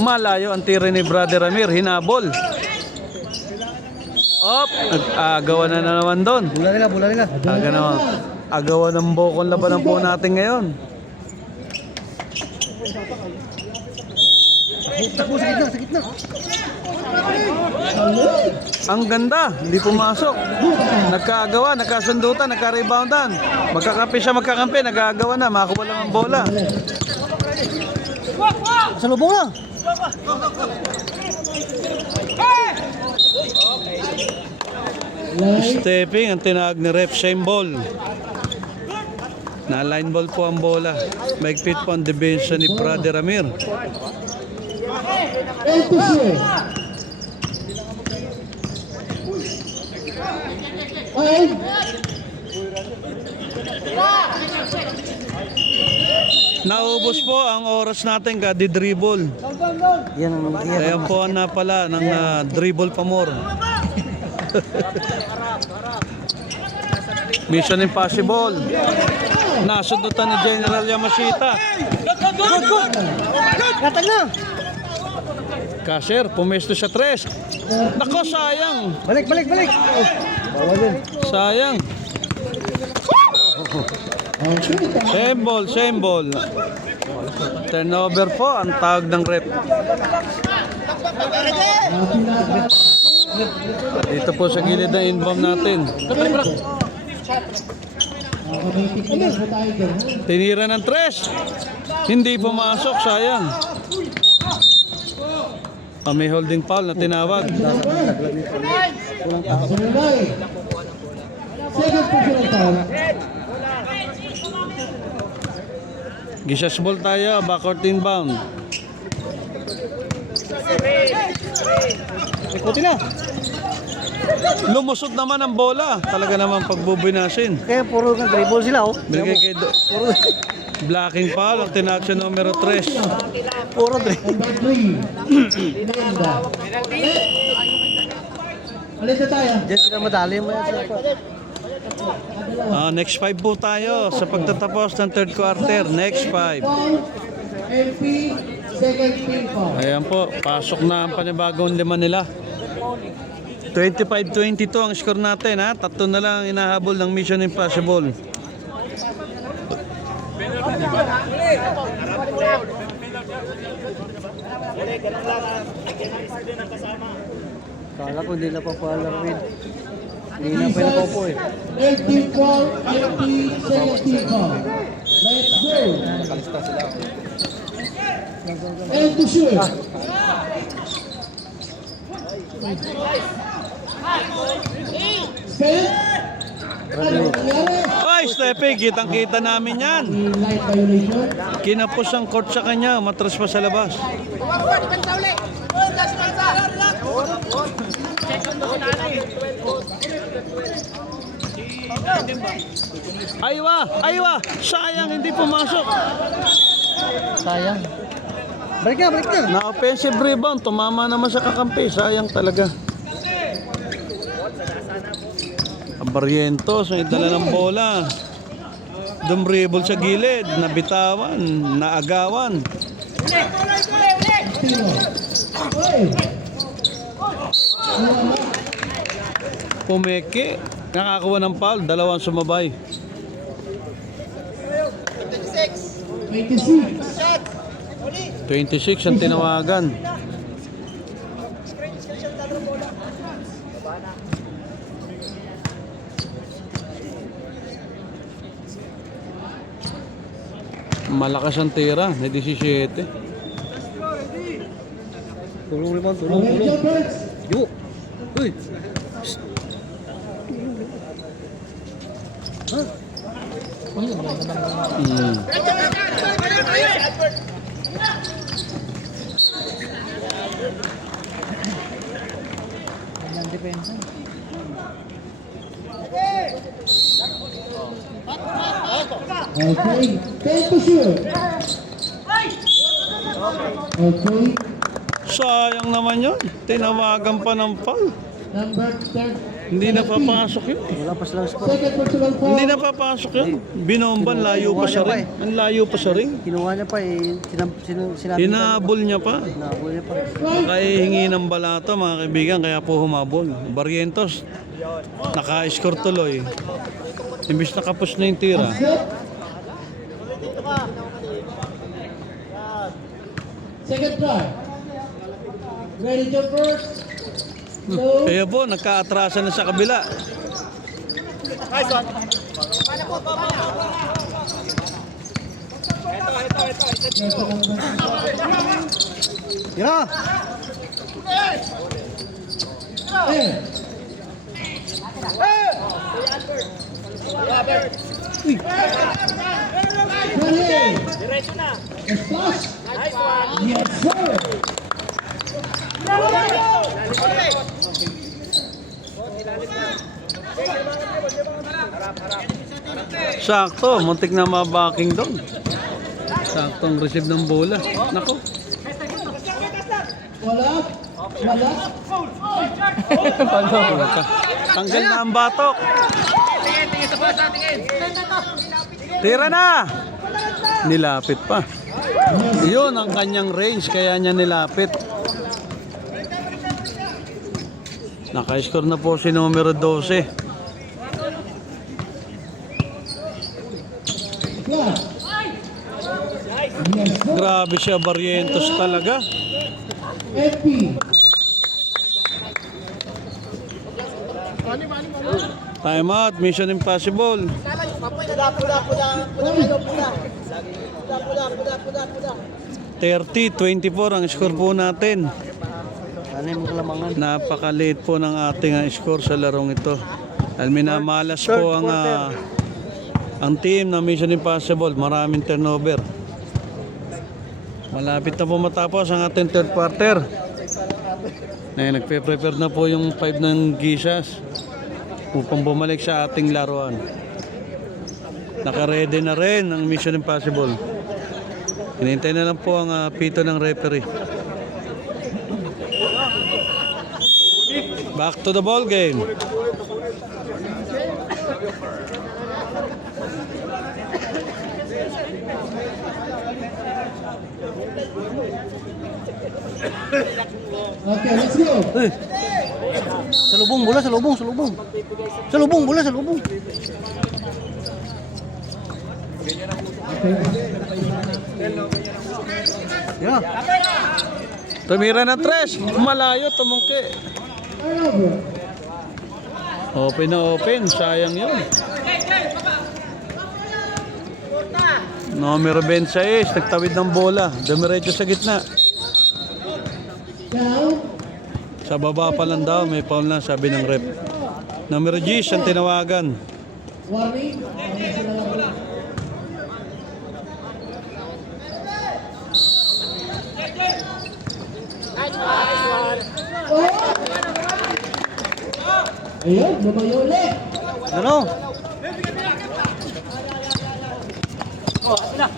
Malayo ang tira ni Brother Amir, hinabol. Op, agawan na naman doon. Bola nila. Aga naman. Agawan ng bokon labanan po natin ngayon. Sa gitna. Ang ganda, hindi pumasok. Nagkaagawa, nagkasundutan, nagka-reboundan. Magkakampi siya, nagagawa na, makakuha lang ang bola. Sa lubong na. Stepping, ang tinawag ni ref, same ball. Na line ball po ang bola. Maigpit po ang debensa ni Brother Amir. 86. Five. Naubos po ang oras natin ka-dribble. Kaya po na pala ng dribble pa more. Mission Impossible. Nasundutan ni General Yamashita. Gatag na. Kasir, pumesto siya 3. Nako, sayang. Balik. Bawal din. Sayang. Same ball. Turnover po ang tawag ng rep. Dito po sa gilid ng inbound natin. Tinira ng 3. Hindi pumasok, sayang. May holding foul na tinawag. Second personal foul. Gisas ball tayo, backward inbound. Ikutin na. Lumusot naman ang bola. Talaga naman pagbubinasin. Kaya puro ng dribble sila, oh. Binigay kay blocking foul ang tinawag sa numero 3. Puro dribble. Number 3. Inenda. Alis na tayo. Diyan sila madali mo yan. Next 5 po tayo sa pagtatapos ng third quarter. Next 5. MP, second team foul. Ayan po, pasok na ang panibagong lima nila. 25-22 ang score natin ha. Tatlo na lang ang inahabol ng Mission Impossible. Kala ko hindi na papalarin. Hindi na pa na po eh. Third team foul, MP, second team foul. Let's go. And to shoot. Spin. Ano nangyari? Ay, Stepe, kitang-kita namin yan. Light violation. Kinapos ang court sa kanya, matras pa sa labas. Aywa, aywa, sayang hindi pumasok. Sayang. Balik na. Na offensive rebound, tumama naman sa kakampi, sayang talaga. Barrientos, may dala ng bola. Dumribol sa gilid, nabitawan, naagawan. Tino. Oy. Pumeke, nakakuha ng foul, dalawang sumabay. 26. 26 ang tinawagan. Malakas ang tira, na 17. Tulong naman, Okay, jumpers. Yo! Uy! Ang depensa. Okay, take to shoot. Okay, Sayang naman yun, tinawagan pa ng foul. number 10. Hindi na papasok yun. Wala pa silang score. Second personal foul. Hindi na papasok yun. Binomban, layo pa sa ring. Ang layo pa sa ring. Kinuha niya pa eh. Sinabi Hinabol niya pa. Hinabol niya pa. Nakahihingi ng balato mga kaibigan, kaya po humabol. Barrientos, naka-score tuloy. Imbis nakapos na yung tira. Set. Second try. Ready jumpers. No. Kaya po, nagka-atrasan na sa kabila. Tira! Eh. Ready. Diretso na! Splash. Nice one! Yes, sir. Sakto, muntik na mabaking doon. Saktong receive ng bola. Nako. Wala. Wala. Tanggal na ang batok. Tira na! Nilapit pa. Yun ang kanyang range, kaya niya nilapit. Naka-score na po si numero 12. Flash. Yes, sir. Grabe siya, Barrientos talaga. FP. Time out, Mission Impossible. 30-24 ang score po natin. Ano yung kalamangan? Napakaliit po ng ating score sa larong ito. Dahil minamalas po ang team ng Mission Impossible. Maraming turnover. Malapit na po matapos ang ating third quarter. Nagpe-prepare na po yung 5 ng Gisas upang bumalik sa ating laruan. Naka-ready na rin ang Mission Impossible. Hinintay na lang po ang pito ng referee. Back to the ball game. Okay, let's go. Salubong, bola, salubong, salubong. Salubong, bola, salubong. Okay. Yeah. Tumira na tres. Malayo, tumungki. Turnover. Open na open. Sayang yun. Numero 26. Nagtawid ng bola. Dumiretso sa gitna. Down. Sa baba pa lang daw. May foul na, sabi ng rep. Numero 10 ang tinawagan. Warning. Ayun, lumayo ulit. Ano? Wala.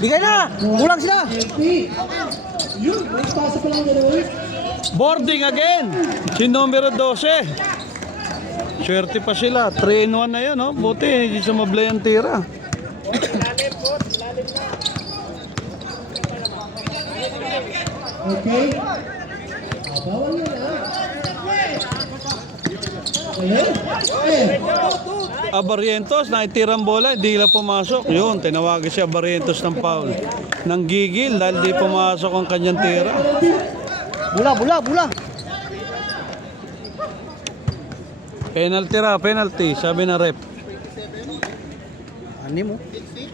Bigay na! Kulang sila! Empty. Yun, may pasa pa lang gano'n. Boarding again. Si numero 12. Swerte pa sila. 3-in-1 na yan. Oh. Buti, hindi sumablay ang tira. Okay. Bawal yun, ha? Ayun. Abarrientos, naitirang bola, hindi lang pumasok. Yun, tinawagan si Abarrientos ng foul. Nang gigil dahil di pumasok ang kanyang tira. Bula, bula, bula! Penalty ra, penalty, sabi ng rep. Ani mo?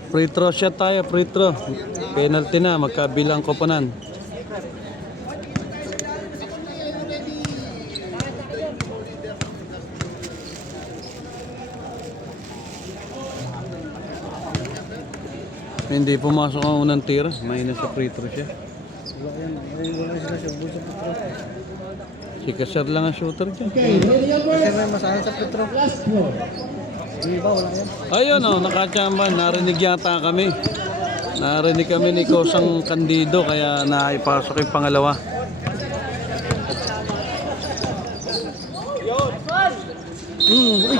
Free throw shot tayo, free throw. Penalty na, magkabilang koponan. Hindi pumasok ang unang tira, minus sa free throw siya. Wala sila siya. Busa Petro. Si Kasar lang ang shooter dyan. Okay, ready number. Kasi may masahan sa Petro. Last one. Di ba? Wala yan. Ayun oh, nakachamba, narinig yata kami. Narinig kami ni Kosang Candido kaya naipasok yung pangalawa. Uy!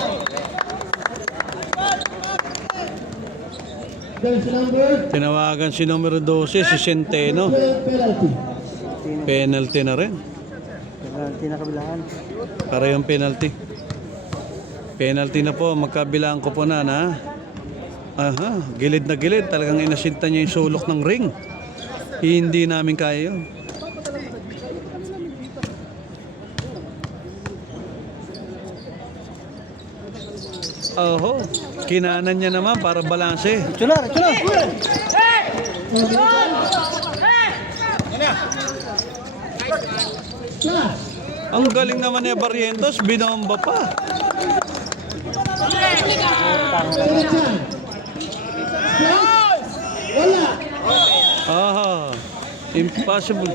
There's number Tinawagan si numero 12, si Centeno. 12 penalty. Penalty na rin. Tinakabilaan. Parehong penalty. Penalty na po, magkabilang ko po na na. Aha, gilid na gilid. Talagang inasinta niya yung sulok ng ring. Hindi namin kaya yun. Oho, kinanan niya naman para balanse. Chula, chula! Slash. Ang galing naman ni Barrientos, binomba pa. Second time. Slash. Wala. Ah, impossible.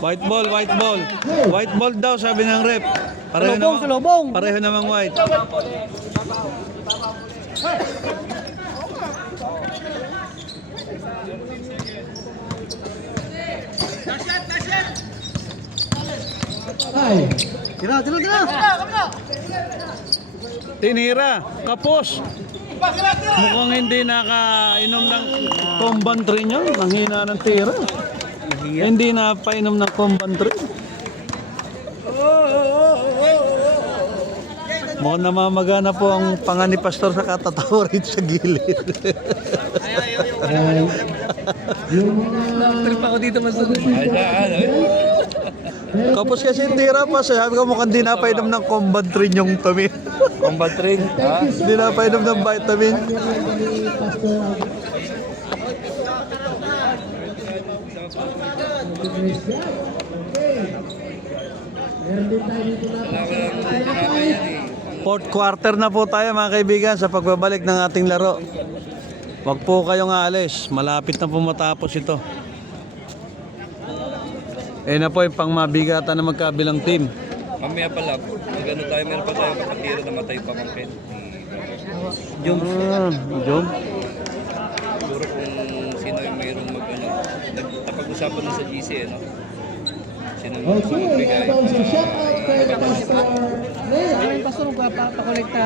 White ball, white ball. White ball daw, sabi ng rep. Pareho Salubong, namang, salubong. pareho namang white. Ay. Tira, tira, tira! Tinira, kapos. Mukhang hindi nakainom ng comban tree niyo. Nanghina ng tira. Hindi na painom ng comban tree. Mukhang namamagana po ang panga ni Pastor sa katatawa rin sa gilid. Ay. Yung mga... Trip ako dito mas... Kapos kasi yung tira pa. Sabi ko mukhang di napainom ng comban tree yung tumi. Combat ring. Hindi napainom ng vitamin. Meron din tayo dito na Fourth quarter na po tayo mga kaibigan sa pagbabalik ng ating laro. Huwag po kayong aalis. Malapit na po matapos ito. Na po yung pangmabigatan ng magkabilang team. Mamaya pala, magano tayo, meron pa tayo kapatira na matay pamangkin. Jom. Jom. Siguro kung sino yung mayroong mag-ano, napag-usapan na sa GC, ano? Okay, tapos shout out kay Pastor Len. Ay, pastor, pakolekta.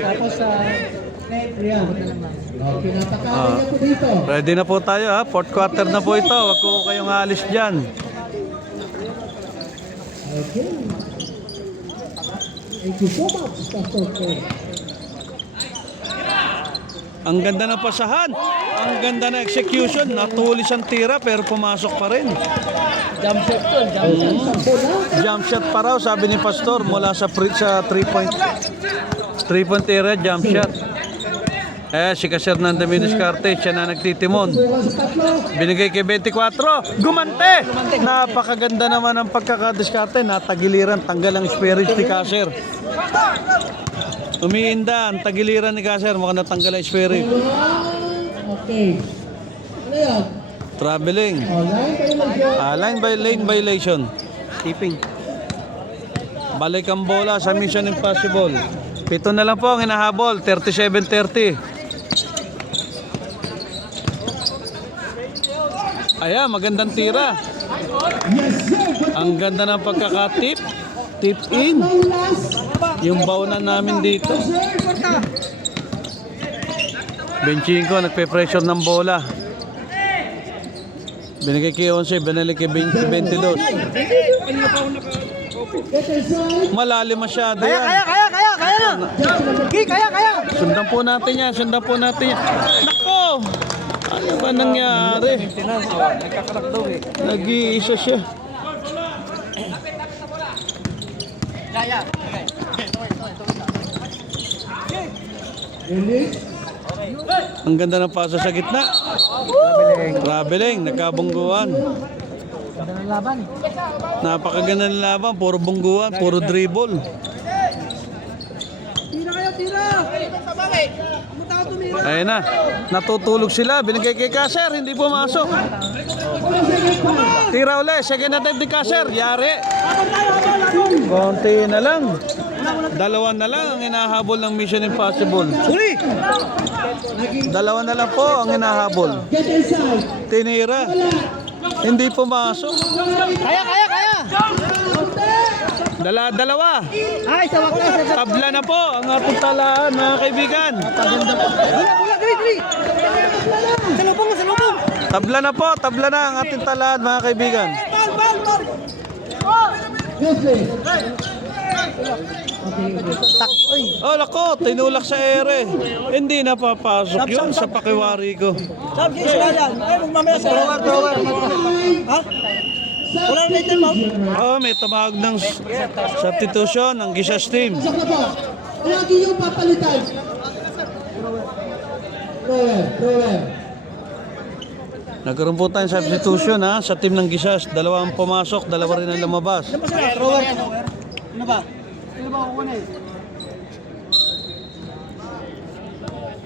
Tapos sa... Ayan. Okay, napakain niya po dito. Ready na po tayo ha. Fourth quarter na po ito. Huwag ko kayong aalis dyan. Okay. Thank you so much, Pastor Len. Ang ganda ng pasahan. Ang ganda ng execution. Natulis ang tira pero pumasok pa rin. Jump shot to, jump shot. Sampo na. Jump shot pa raw sabi ni Pastor mula sa 3-point area jump shot. Si Kasir Nanda Miniscarte, siya na nagtitimon. Bukas sa tatlo. Binigay kay 24. Gumante! Napakaganda naman ang pagkakadiskarte. Natagiliran, tanggal ang spirit ni Kasir. Umiinda, ang tagiliran ni Kasir. Mukhang natanggal ang spirit. Okay. Ano yan? Traveling. Lane violation. Tipping. Balik ang bola sa Mission Impossible. 7 na lang po ang hinahabol. 37-30. Ayan, magandang tira. Ang ganda ng pagkakatip. Tip in. Yung baunan namin dito. Benchinko, nagpe-pressure ng bola. Binigay kay 11, binalik kay 22. Malalim masyado yan. Kaya na. Kaya. Sundan po natin yan. Nako! Ano ba nangyari? Nag-iisa siya. Ang ganda ng paso sa gitna. Traveling, nagkabungguan. Ganda ng laban. Napakaganda ng laban, puro bungguan, puro dribble. Tira! Ayun na, natutulog sila. Binigay kay Kasir, hindi pumasok. Tira uli, second attempt ni Kasir. Yari. Konti na lang. Dalawa na lang ang hinahabol ng Mission Impossible. Uli! Dalawa na lang po ang hinahabol. Get inside. Tinira. Hindi pumasok. Kaya! Dalawa. Ay, sa wakas. Tabla na po ang ating talaan, mga kaibigan. Wala, dali. Sa lubong. Tabla na ang ating talaan, mga kaibigan. Wesley. Takoy. Oh, lako, tinulak sa ere. Hindi napapasok yun sa pakiwari ko. Sabi sila dyan. Ay, mamaya sa lower. Ha? Wala na ito, ma'am. Oh, may tumawag ng substitution ng Gisas team. Pasok na po. Lagi yung papalitan. Thrower. Nagkaroon po tayong substitution ha, sa team ng Gisas. Dalawa ang pumasok, dalawa rin ang lumabas. Thrower. Ano ba?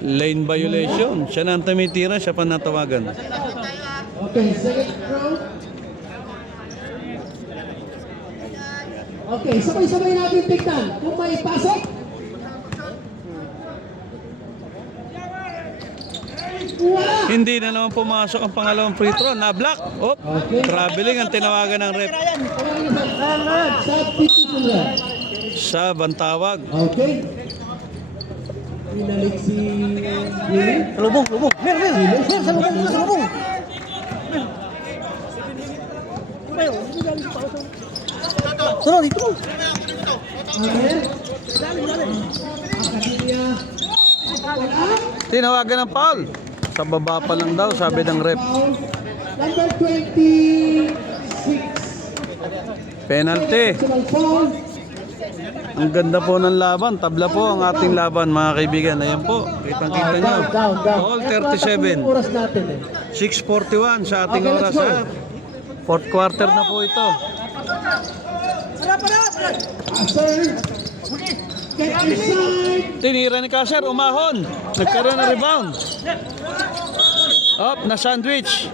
Lane violation. Siya na ang tumitira, siya pa natawagan. Okay, second row. Okay, sabay-sabay natin tignan. Kung may pasok. Wala! Hindi na naman pumasok ang pangalawang free throw. Na-block. Oh, traveling ang tinawagan ng ref. Substitution lang. Sa bantawag. Okay. Pinalik si Willie. Lubong. Sa lubong. Tara, dito. Okay. Akademia. Tinawagan ng foul. Sa baba pa lang daw, sabi ng ref. Foul. Number 26. Penalty. Personal foul. Ang ganda po ng laban. Tabla po ang ating laban, mga kaibigan. Ayan po. Kitang-kita nyo. Down. All 37. Oras natin eh. 6:41 sa ating Okay, oras. let's go. Ha? Fourth quarter na po ito. Sir. Get inside. Tinira ni Kasir, umahon. Nagkaroon ng rebound. Up, na sandwich.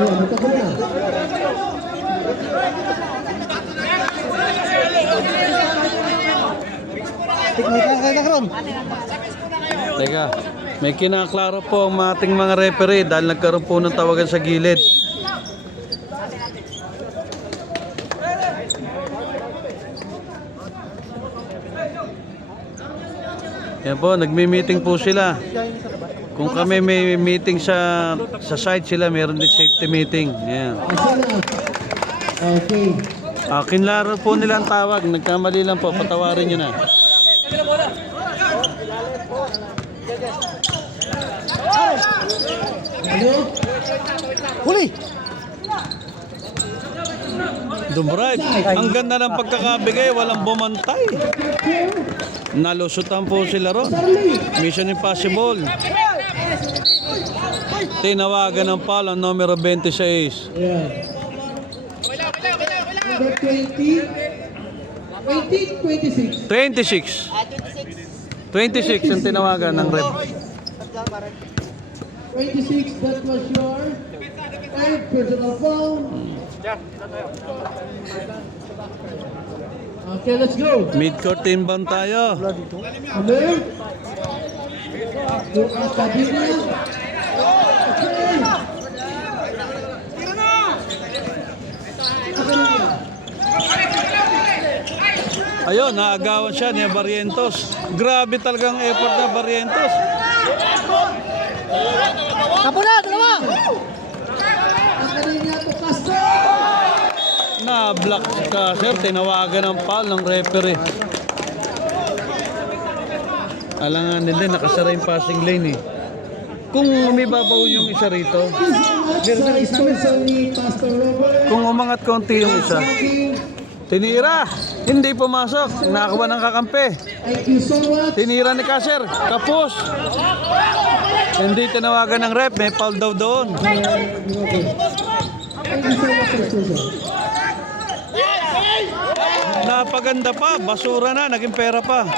Yun, magkakul na. Teknika kaya karon. Teka. May kinaklaro po ang ating mga referee dahil nagkaroon po ng tawagan sa gilid. Yan po, nagmi-meeting po sila. Kung kami may meeting sa side sila, meron din safety meeting. Yan. Okay. Kinlaro po nila ang tawag. Nagkamali lang po, patawarin nyo na. Ano? Huli! Dumbrive. Ang ganda ng pagkakabigay, walang bumantay. Nalusutan po sila ron. Mission Impossible. Tinawagan ng foul ang numero 26. Yeah. Number 20. 26. 26. 26 ang tinawagan ng ref. 26, that was your third personal foul. Okay, let's go. Mid-court inbound tayo. Amir. Lucas Padilla. Okay. Ayun, naagawan siya ni Barrientos. Grabe talagang effort na Barrientos. Tapo na! Dalawa! Academia to Castro. Na-block ka, sir. Tinawagan ng foul ng referee. Alangan din, nakasara yung passing lane eh. Kung umibabaw yung isa rito, Sa sponsor ni Pastor Robert. kung umangat konti yung isa, tinira, hindi pumasok, nakakuha ng kakampi. Thank you so much. Tinira ni Kasser, kapos. Hindi tinawagan ng ref, may foul daw doon. Thank you so much, Pastor. Napaganda pa, basura na, naging pera pa.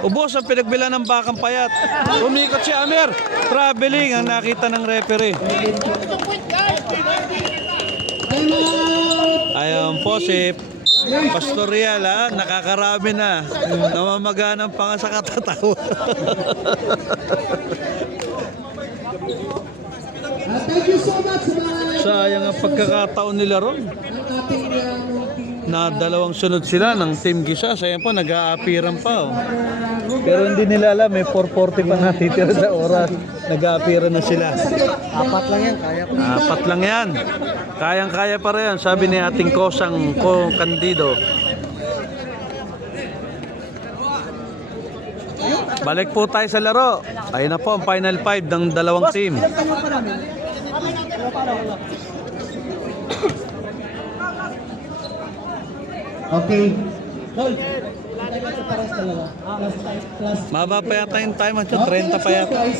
Ubos ang pinagbilan ng bakang payat. Umikot si Amir, traveling ang nakita ng referee. Time out. Ayun po si Pastor Rial, ha? Nakakarami na. Namamaganang pa nga sa katatawa. Thank you so much sa mga Sayang ang pagkakataon nila ron. ang ating team. Na dalawang sunod sila ng Team Gisa. Sayang po, nag-aapiran pa. Oh. Pero hindi nila alam, may 4:40 pa natitira sa oras. Nag-aapiran na sila. Apat lang yan, kaya ko. Apat lang yan. Kayang-kaya pa rin yan. Sabi ni ating Kosang Candido. Balik po tayo sa laro. Ayun na po ang final 5 ng dalawang team. Okay. Maba pa yata yung time. 30 pa yata.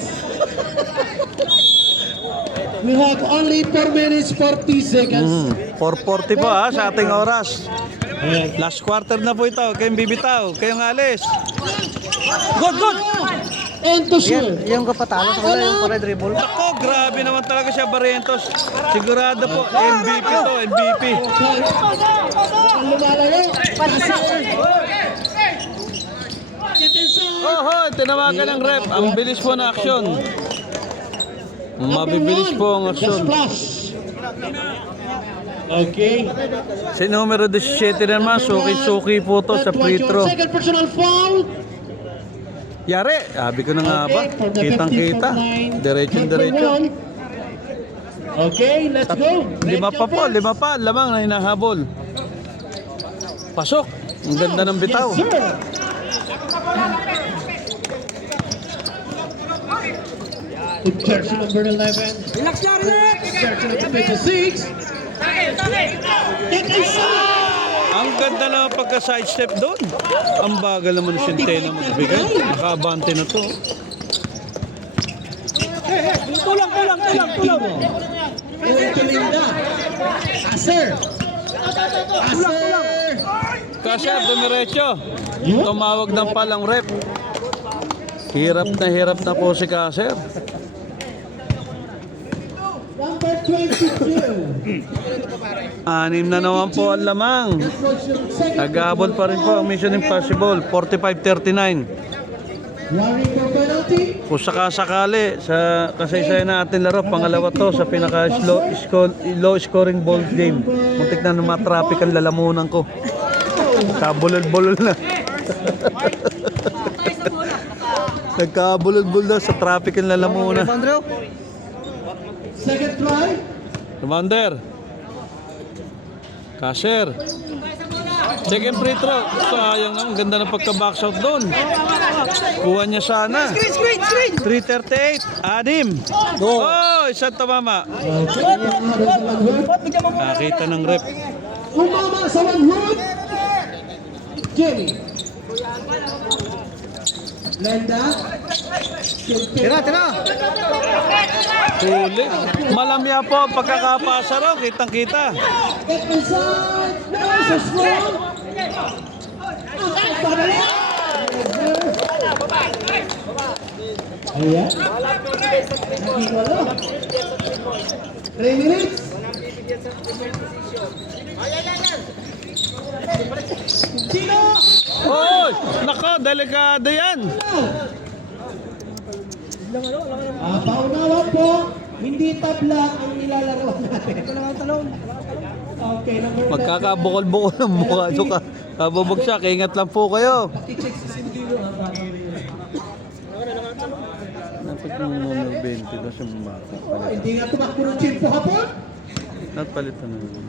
We have only 4 minutes 40 seconds. 4:40 po ha sa ating oras. Last quarter na po ito. Kayong bibitaw. Kayong alis. Good, good! And to shoot. Yung kapatalo sa kanila, yung para dribble. Ako, grabe naman talaga siya, Barrientos. Sigurado po, MVP to, MVP. Ang lumalayo. Oho, tinawagan ng rep. Ang bilis po na aksyon. Mabibilis po ang aksyon. Splash. Okay. Si numero 17 naman, suki-suki po to sa free throw. Second personal foul. Yari, sabi ko na nga ba, kitang-kita. Diretso-diretso. Okay, let's go. Lima pa, lamang na hinahabol. Pasok. Ang ganda ng bitaw. Yes, sir. With jersey number 11. Relax na, relax! Jersey number 26. Get inside! Ang ganda na pagka-sidestep doon. Ang bagal naman si Centeno magbigay. Nakabante na to. Tulang! Linda. Aser. Kasya, dumiretso. Tumawag ng palang rep. Hirap na po si Kasser. Number 22. 6 na naman po ang lamang. Naghabol pa rin po ang Mission Impossible. 45-39. Yari for penalty. Kung sakasakali sa kasaysayan natin laro, pangalawa to sa pinaka low scoring ball game. Muntik na matraffic ang lalamunan ko. Kabulol-bulol na. Nagkabulol-bulol na sa traffic ang lalamunan. Second try. Commander. Kasher. Second free throw. Sayang ang ganda ng pagka-box out doon. Kuha niya sana. 3:38. Anim. Oh, isang tumama. Nakita ng rep. Umama sa one hood. Jenny. Lenda. Tira. Huli. Malamya po ang pagkakapasa raw. Kitang-kita. Get inside. Nice and strong. Ayan. 3 minutes. Oy! Nako, delikado yan. Paunawa po, hindi tabla ang nilalaro natin. Okay, number 11. Magkakabukol-bukol ng mukha nyo ka. Kababagsak, ingat lang po kayo. Dapat yung number 20 na siya mati. Hindi nga tumakbo ng chin po hapon. Palitan na yun.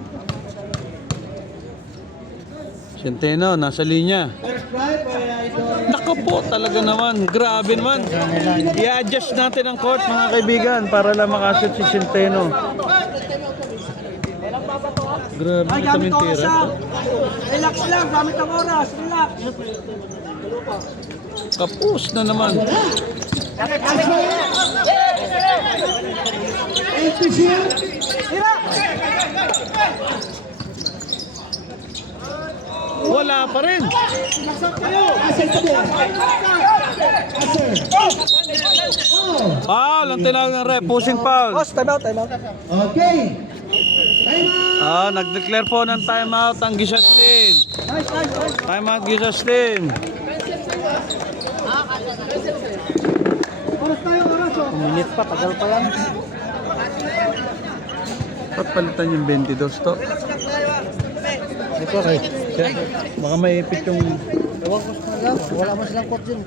Centeno, nasa linya. First drive by Idol. Naku po, talaga naman. Grabe naman. I-adjust natin ang court mga kaibigan para lang makashoot si Centeno. Grabe Ay, ito gamit oras mentira. lang. Relax lang, gamit ang oras. Relax. Kapus na naman. Official. Wala pa rin. Asset po. Asset. Oh. Foul, ang tinawag ng ref. Pushing foul. Time out. Okay. Time out. Nag-declare po ng timeout ang Gisastin. Nice. Timeout Gisastin. Oras tayo, oras. Minute pa, tagal pa lang. Ba't palitan yung 22 to? Ito kay. Baka may ipit yung... Wala mo silang court dyan.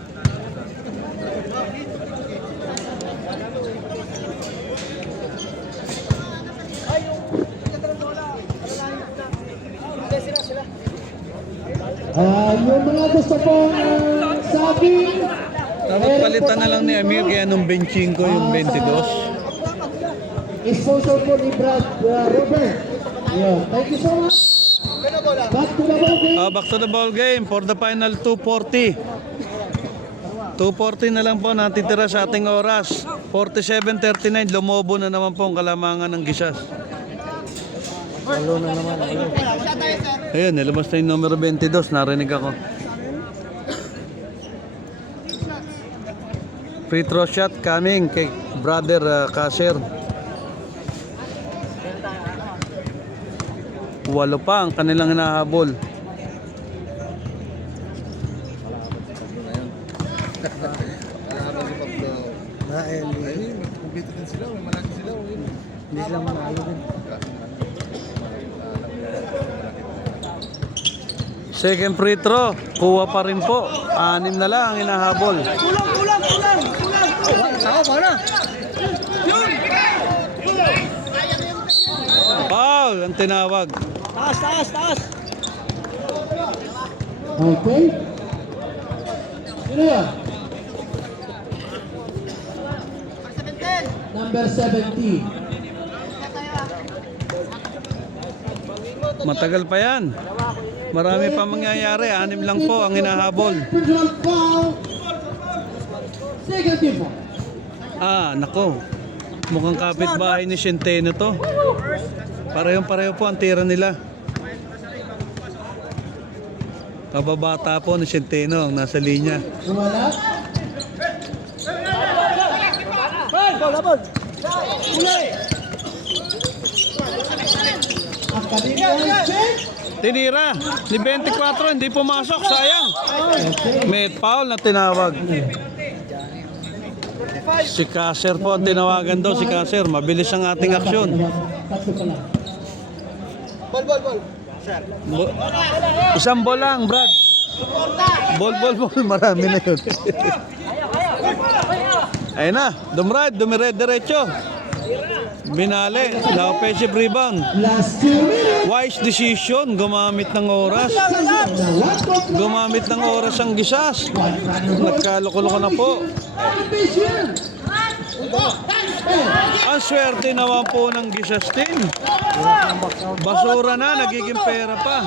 Yung mga gusto pong sabi, Dapat palitan na lang ni Amir kaya nung benching ko yung 22. sponsor po ni Brad Robert. Yeah. Thank you so much. Back to the ball game. Back to the ball game for the final 2:40. 2:40 na lang po natitira sa ating oras. 47-39, lumobo na naman po ang kalamangan ng Gisas. Ayun, nilabas na yung numero 22, narinig ako. Free throw shot coming kay brother Kasher. 8 pa ang kanilang hinahabol. Second free throw, kuha pa rin po. 6 na lang ang hinahabol. Kulang. Saka pa na. Foul ang tinawag. Taas. Okay. Sino yan? Number 17. Matagal pa yan. Marami pa mangyayari. 6 lang po ang hinahabol. Personal foul. Second team foul. Nako. Mukhang kapitbahay ni Centeno to. Pareho po ang tira nila. Kababata po ni Centeno ang nasa linya. Wala. Labon. Ulay. Ang kanilang check. Tinira ni 24, hindi pumasok, sayang. May foul na tinawag. Si Kaser po ang tinawagan daw, si Kaser. Mabilis ang ating aksyon. Tatlo pa lang. Isang ball lang, Brad. Ball. Marami na yun. Ayun na, dumiretso. Binali, na offensive rebound. Last 2 minutes. Wise decision, gumamit ng oras. Gumamit ng oras ang Gisas. Nagkaloko-loko na po. Ang swerte naman po ng Gisas team. Basura na, nagiging pera pa.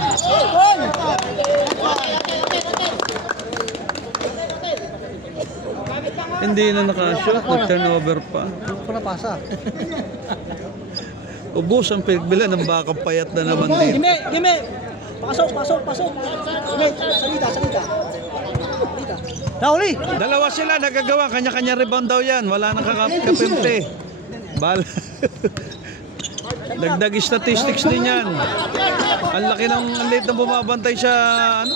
Hindi na nakashoot, nag-turnover pa. Ubus ang pinagbilan ng bakang payat na naman dito. Gime! Pasok! Gime, salita. Nauli! Dalawa sila nagagawa, kanya-kanya rebound daw yan. Wala nang kakapimpi. Bala. Dagdag statistics din yan. Ang laki ng late na bumabantay sa ano?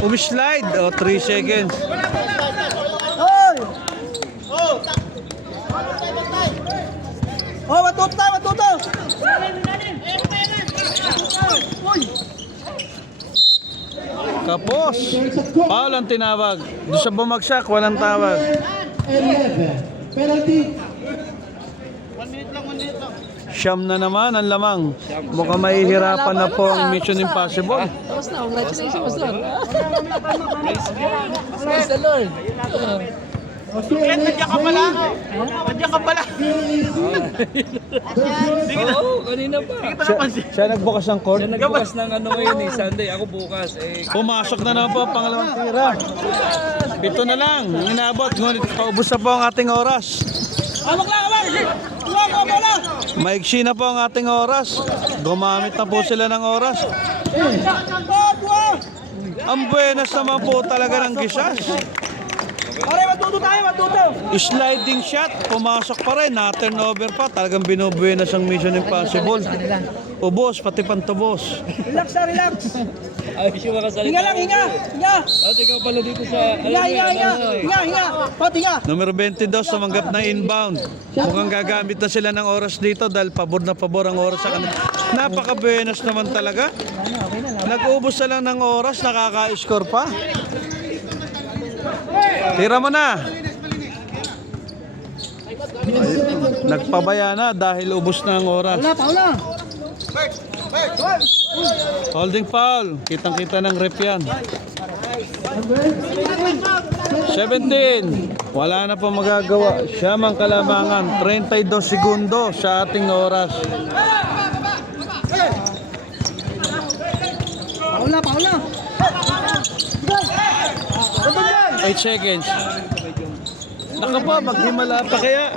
Umislide. O, 3 seconds. Hoy! Oh, matuto! Kapos. Foul ang tinawag. Doon sa bumagsak, walang tawag. 11. Penalty. Siyam na naman ang lamang. Mukhang mahihirapan na po ang Mission Impossible. Tapos na, congratulations, Pastor. Praise the Lord. Okay, Nandiyan ka pala! Oo, kanina pa. Siya nagbukas ng court. Siya nagbukas ng ano ngayon eh, Sunday. Ako bukas eh. Pumasok na naman po ang pangalawang tira. 7 na lang. Inabot. Ngunit paubos na po ang ating oras. Maigsi na po ang ating oras. Gumamit na po sila ng oras. Ang buenas naman po talaga ng Gisas. Matuto! Sliding shot, pumasok pa rin, na-turnover pa. Talagang binubuenas ang Mission Impossible. Ubos, pati pantubos. Relax! Ay, siya makasalita. Hinga! At ikaw pala dito sa... Hinga! Hinga! Numero 22, sumanggap na inbound. Mukhang gagamit na sila ng oras dito dahil pabor na pabor ang oras sa kanila. Napaka-buenas naman talaga. Nag-ubos na lang ng oras, nakaka-score pa. Tira mo na. Nagpabaya na dahil ubos na ang oras. Paula! Holding foul. Kitang-kita ng rep yan. 17. Wala na po magagawa. Siya mang kalamangan. 32 segundo sa ating oras. Paula! 8 seconds. Naka po, maghimala pa kaya.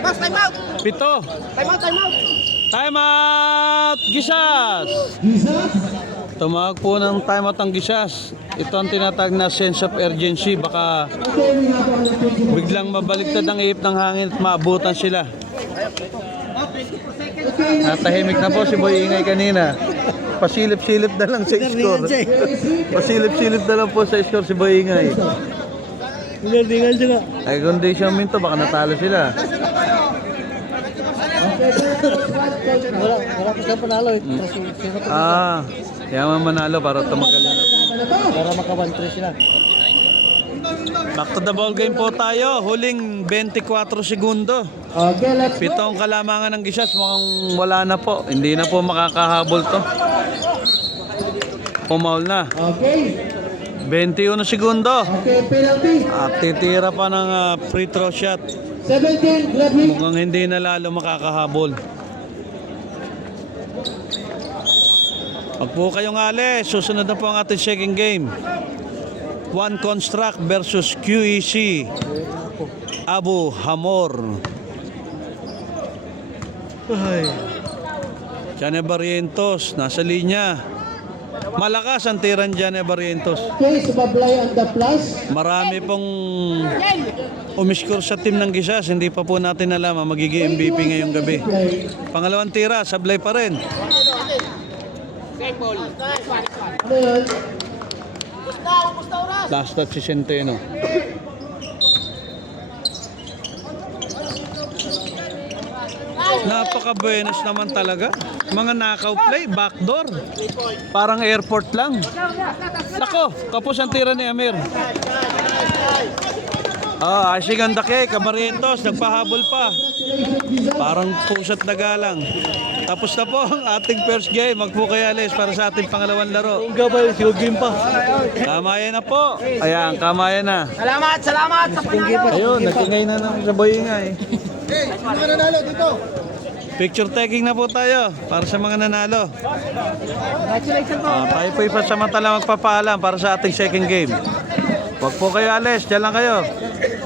Pass, time out! 7. Time out! Time out! Gisas! Jesus. Tumawag po ng time out ang Gisas. Ito ang tinatag na sense of urgency. Baka Okay, we have our attention. biglang mabaliktad ang ihip ng hangin at maabutan sila. Natahimik na po si Boy Ingay kanina. Pasilip-silip na lang sa score. Pasilip-silip na lang po sa score si Boy Ingay. Ay, kundi siya minto, baka natalo sila. Wala pa sila panalo. Yaman manalo para tumagal yun. Para maka-1-3 sila. Back to the ball game po tayo. Huling 24 segundo. Okay, let's go. 7 kalamangan ng Gisas. Mukhang wala na po. Hindi na po makakahabol to. Pumaul na. Okay. 21 segundo. Okay, penalty. At titira pa ng free throw shot. 17, Gladwin. Mukhang hindi na lalo makakahabol. Huwag po kayong alis. Susunod na po ang ating second game. One Construct versus QEC Abu Hamor. Jane Barrientos nasa linya. Malakas ang tiran Jane Barrientos. Okay, sumablay ang the plus. Marami pong umiskor sa team ng Gisas. Hindi pa po natin alam ang magiging MVP ngayong gabi. Play. Pangalawang tira, sablay pa rin. Ano yun? Last touch si Centeno. Napaka-buenos naman talaga. Mga knockout play, backdoor. Parang airport lang. Nako, kapos ang tira ni Amir. Asing ang dake, Cabarrientos, nagpahabol pa. Parang pusat na galang. Tapos na po ang ating first game. Magpukay alis para sa ating pangalawang laro. Gabay, sigod game pa. Kamayan na po. Ayan, kamayan na. Salamat, salamat sa panalo. Ayun, nagkingay na ng saboy nga eh. Sino ka nanalo dito? Picture taking na po tayo para sa mga nanalo. Congratulations po. Tayo po ipasamantala magpapaalam para sa ating second game. Huwag po kayo alis, dyan lang kayo.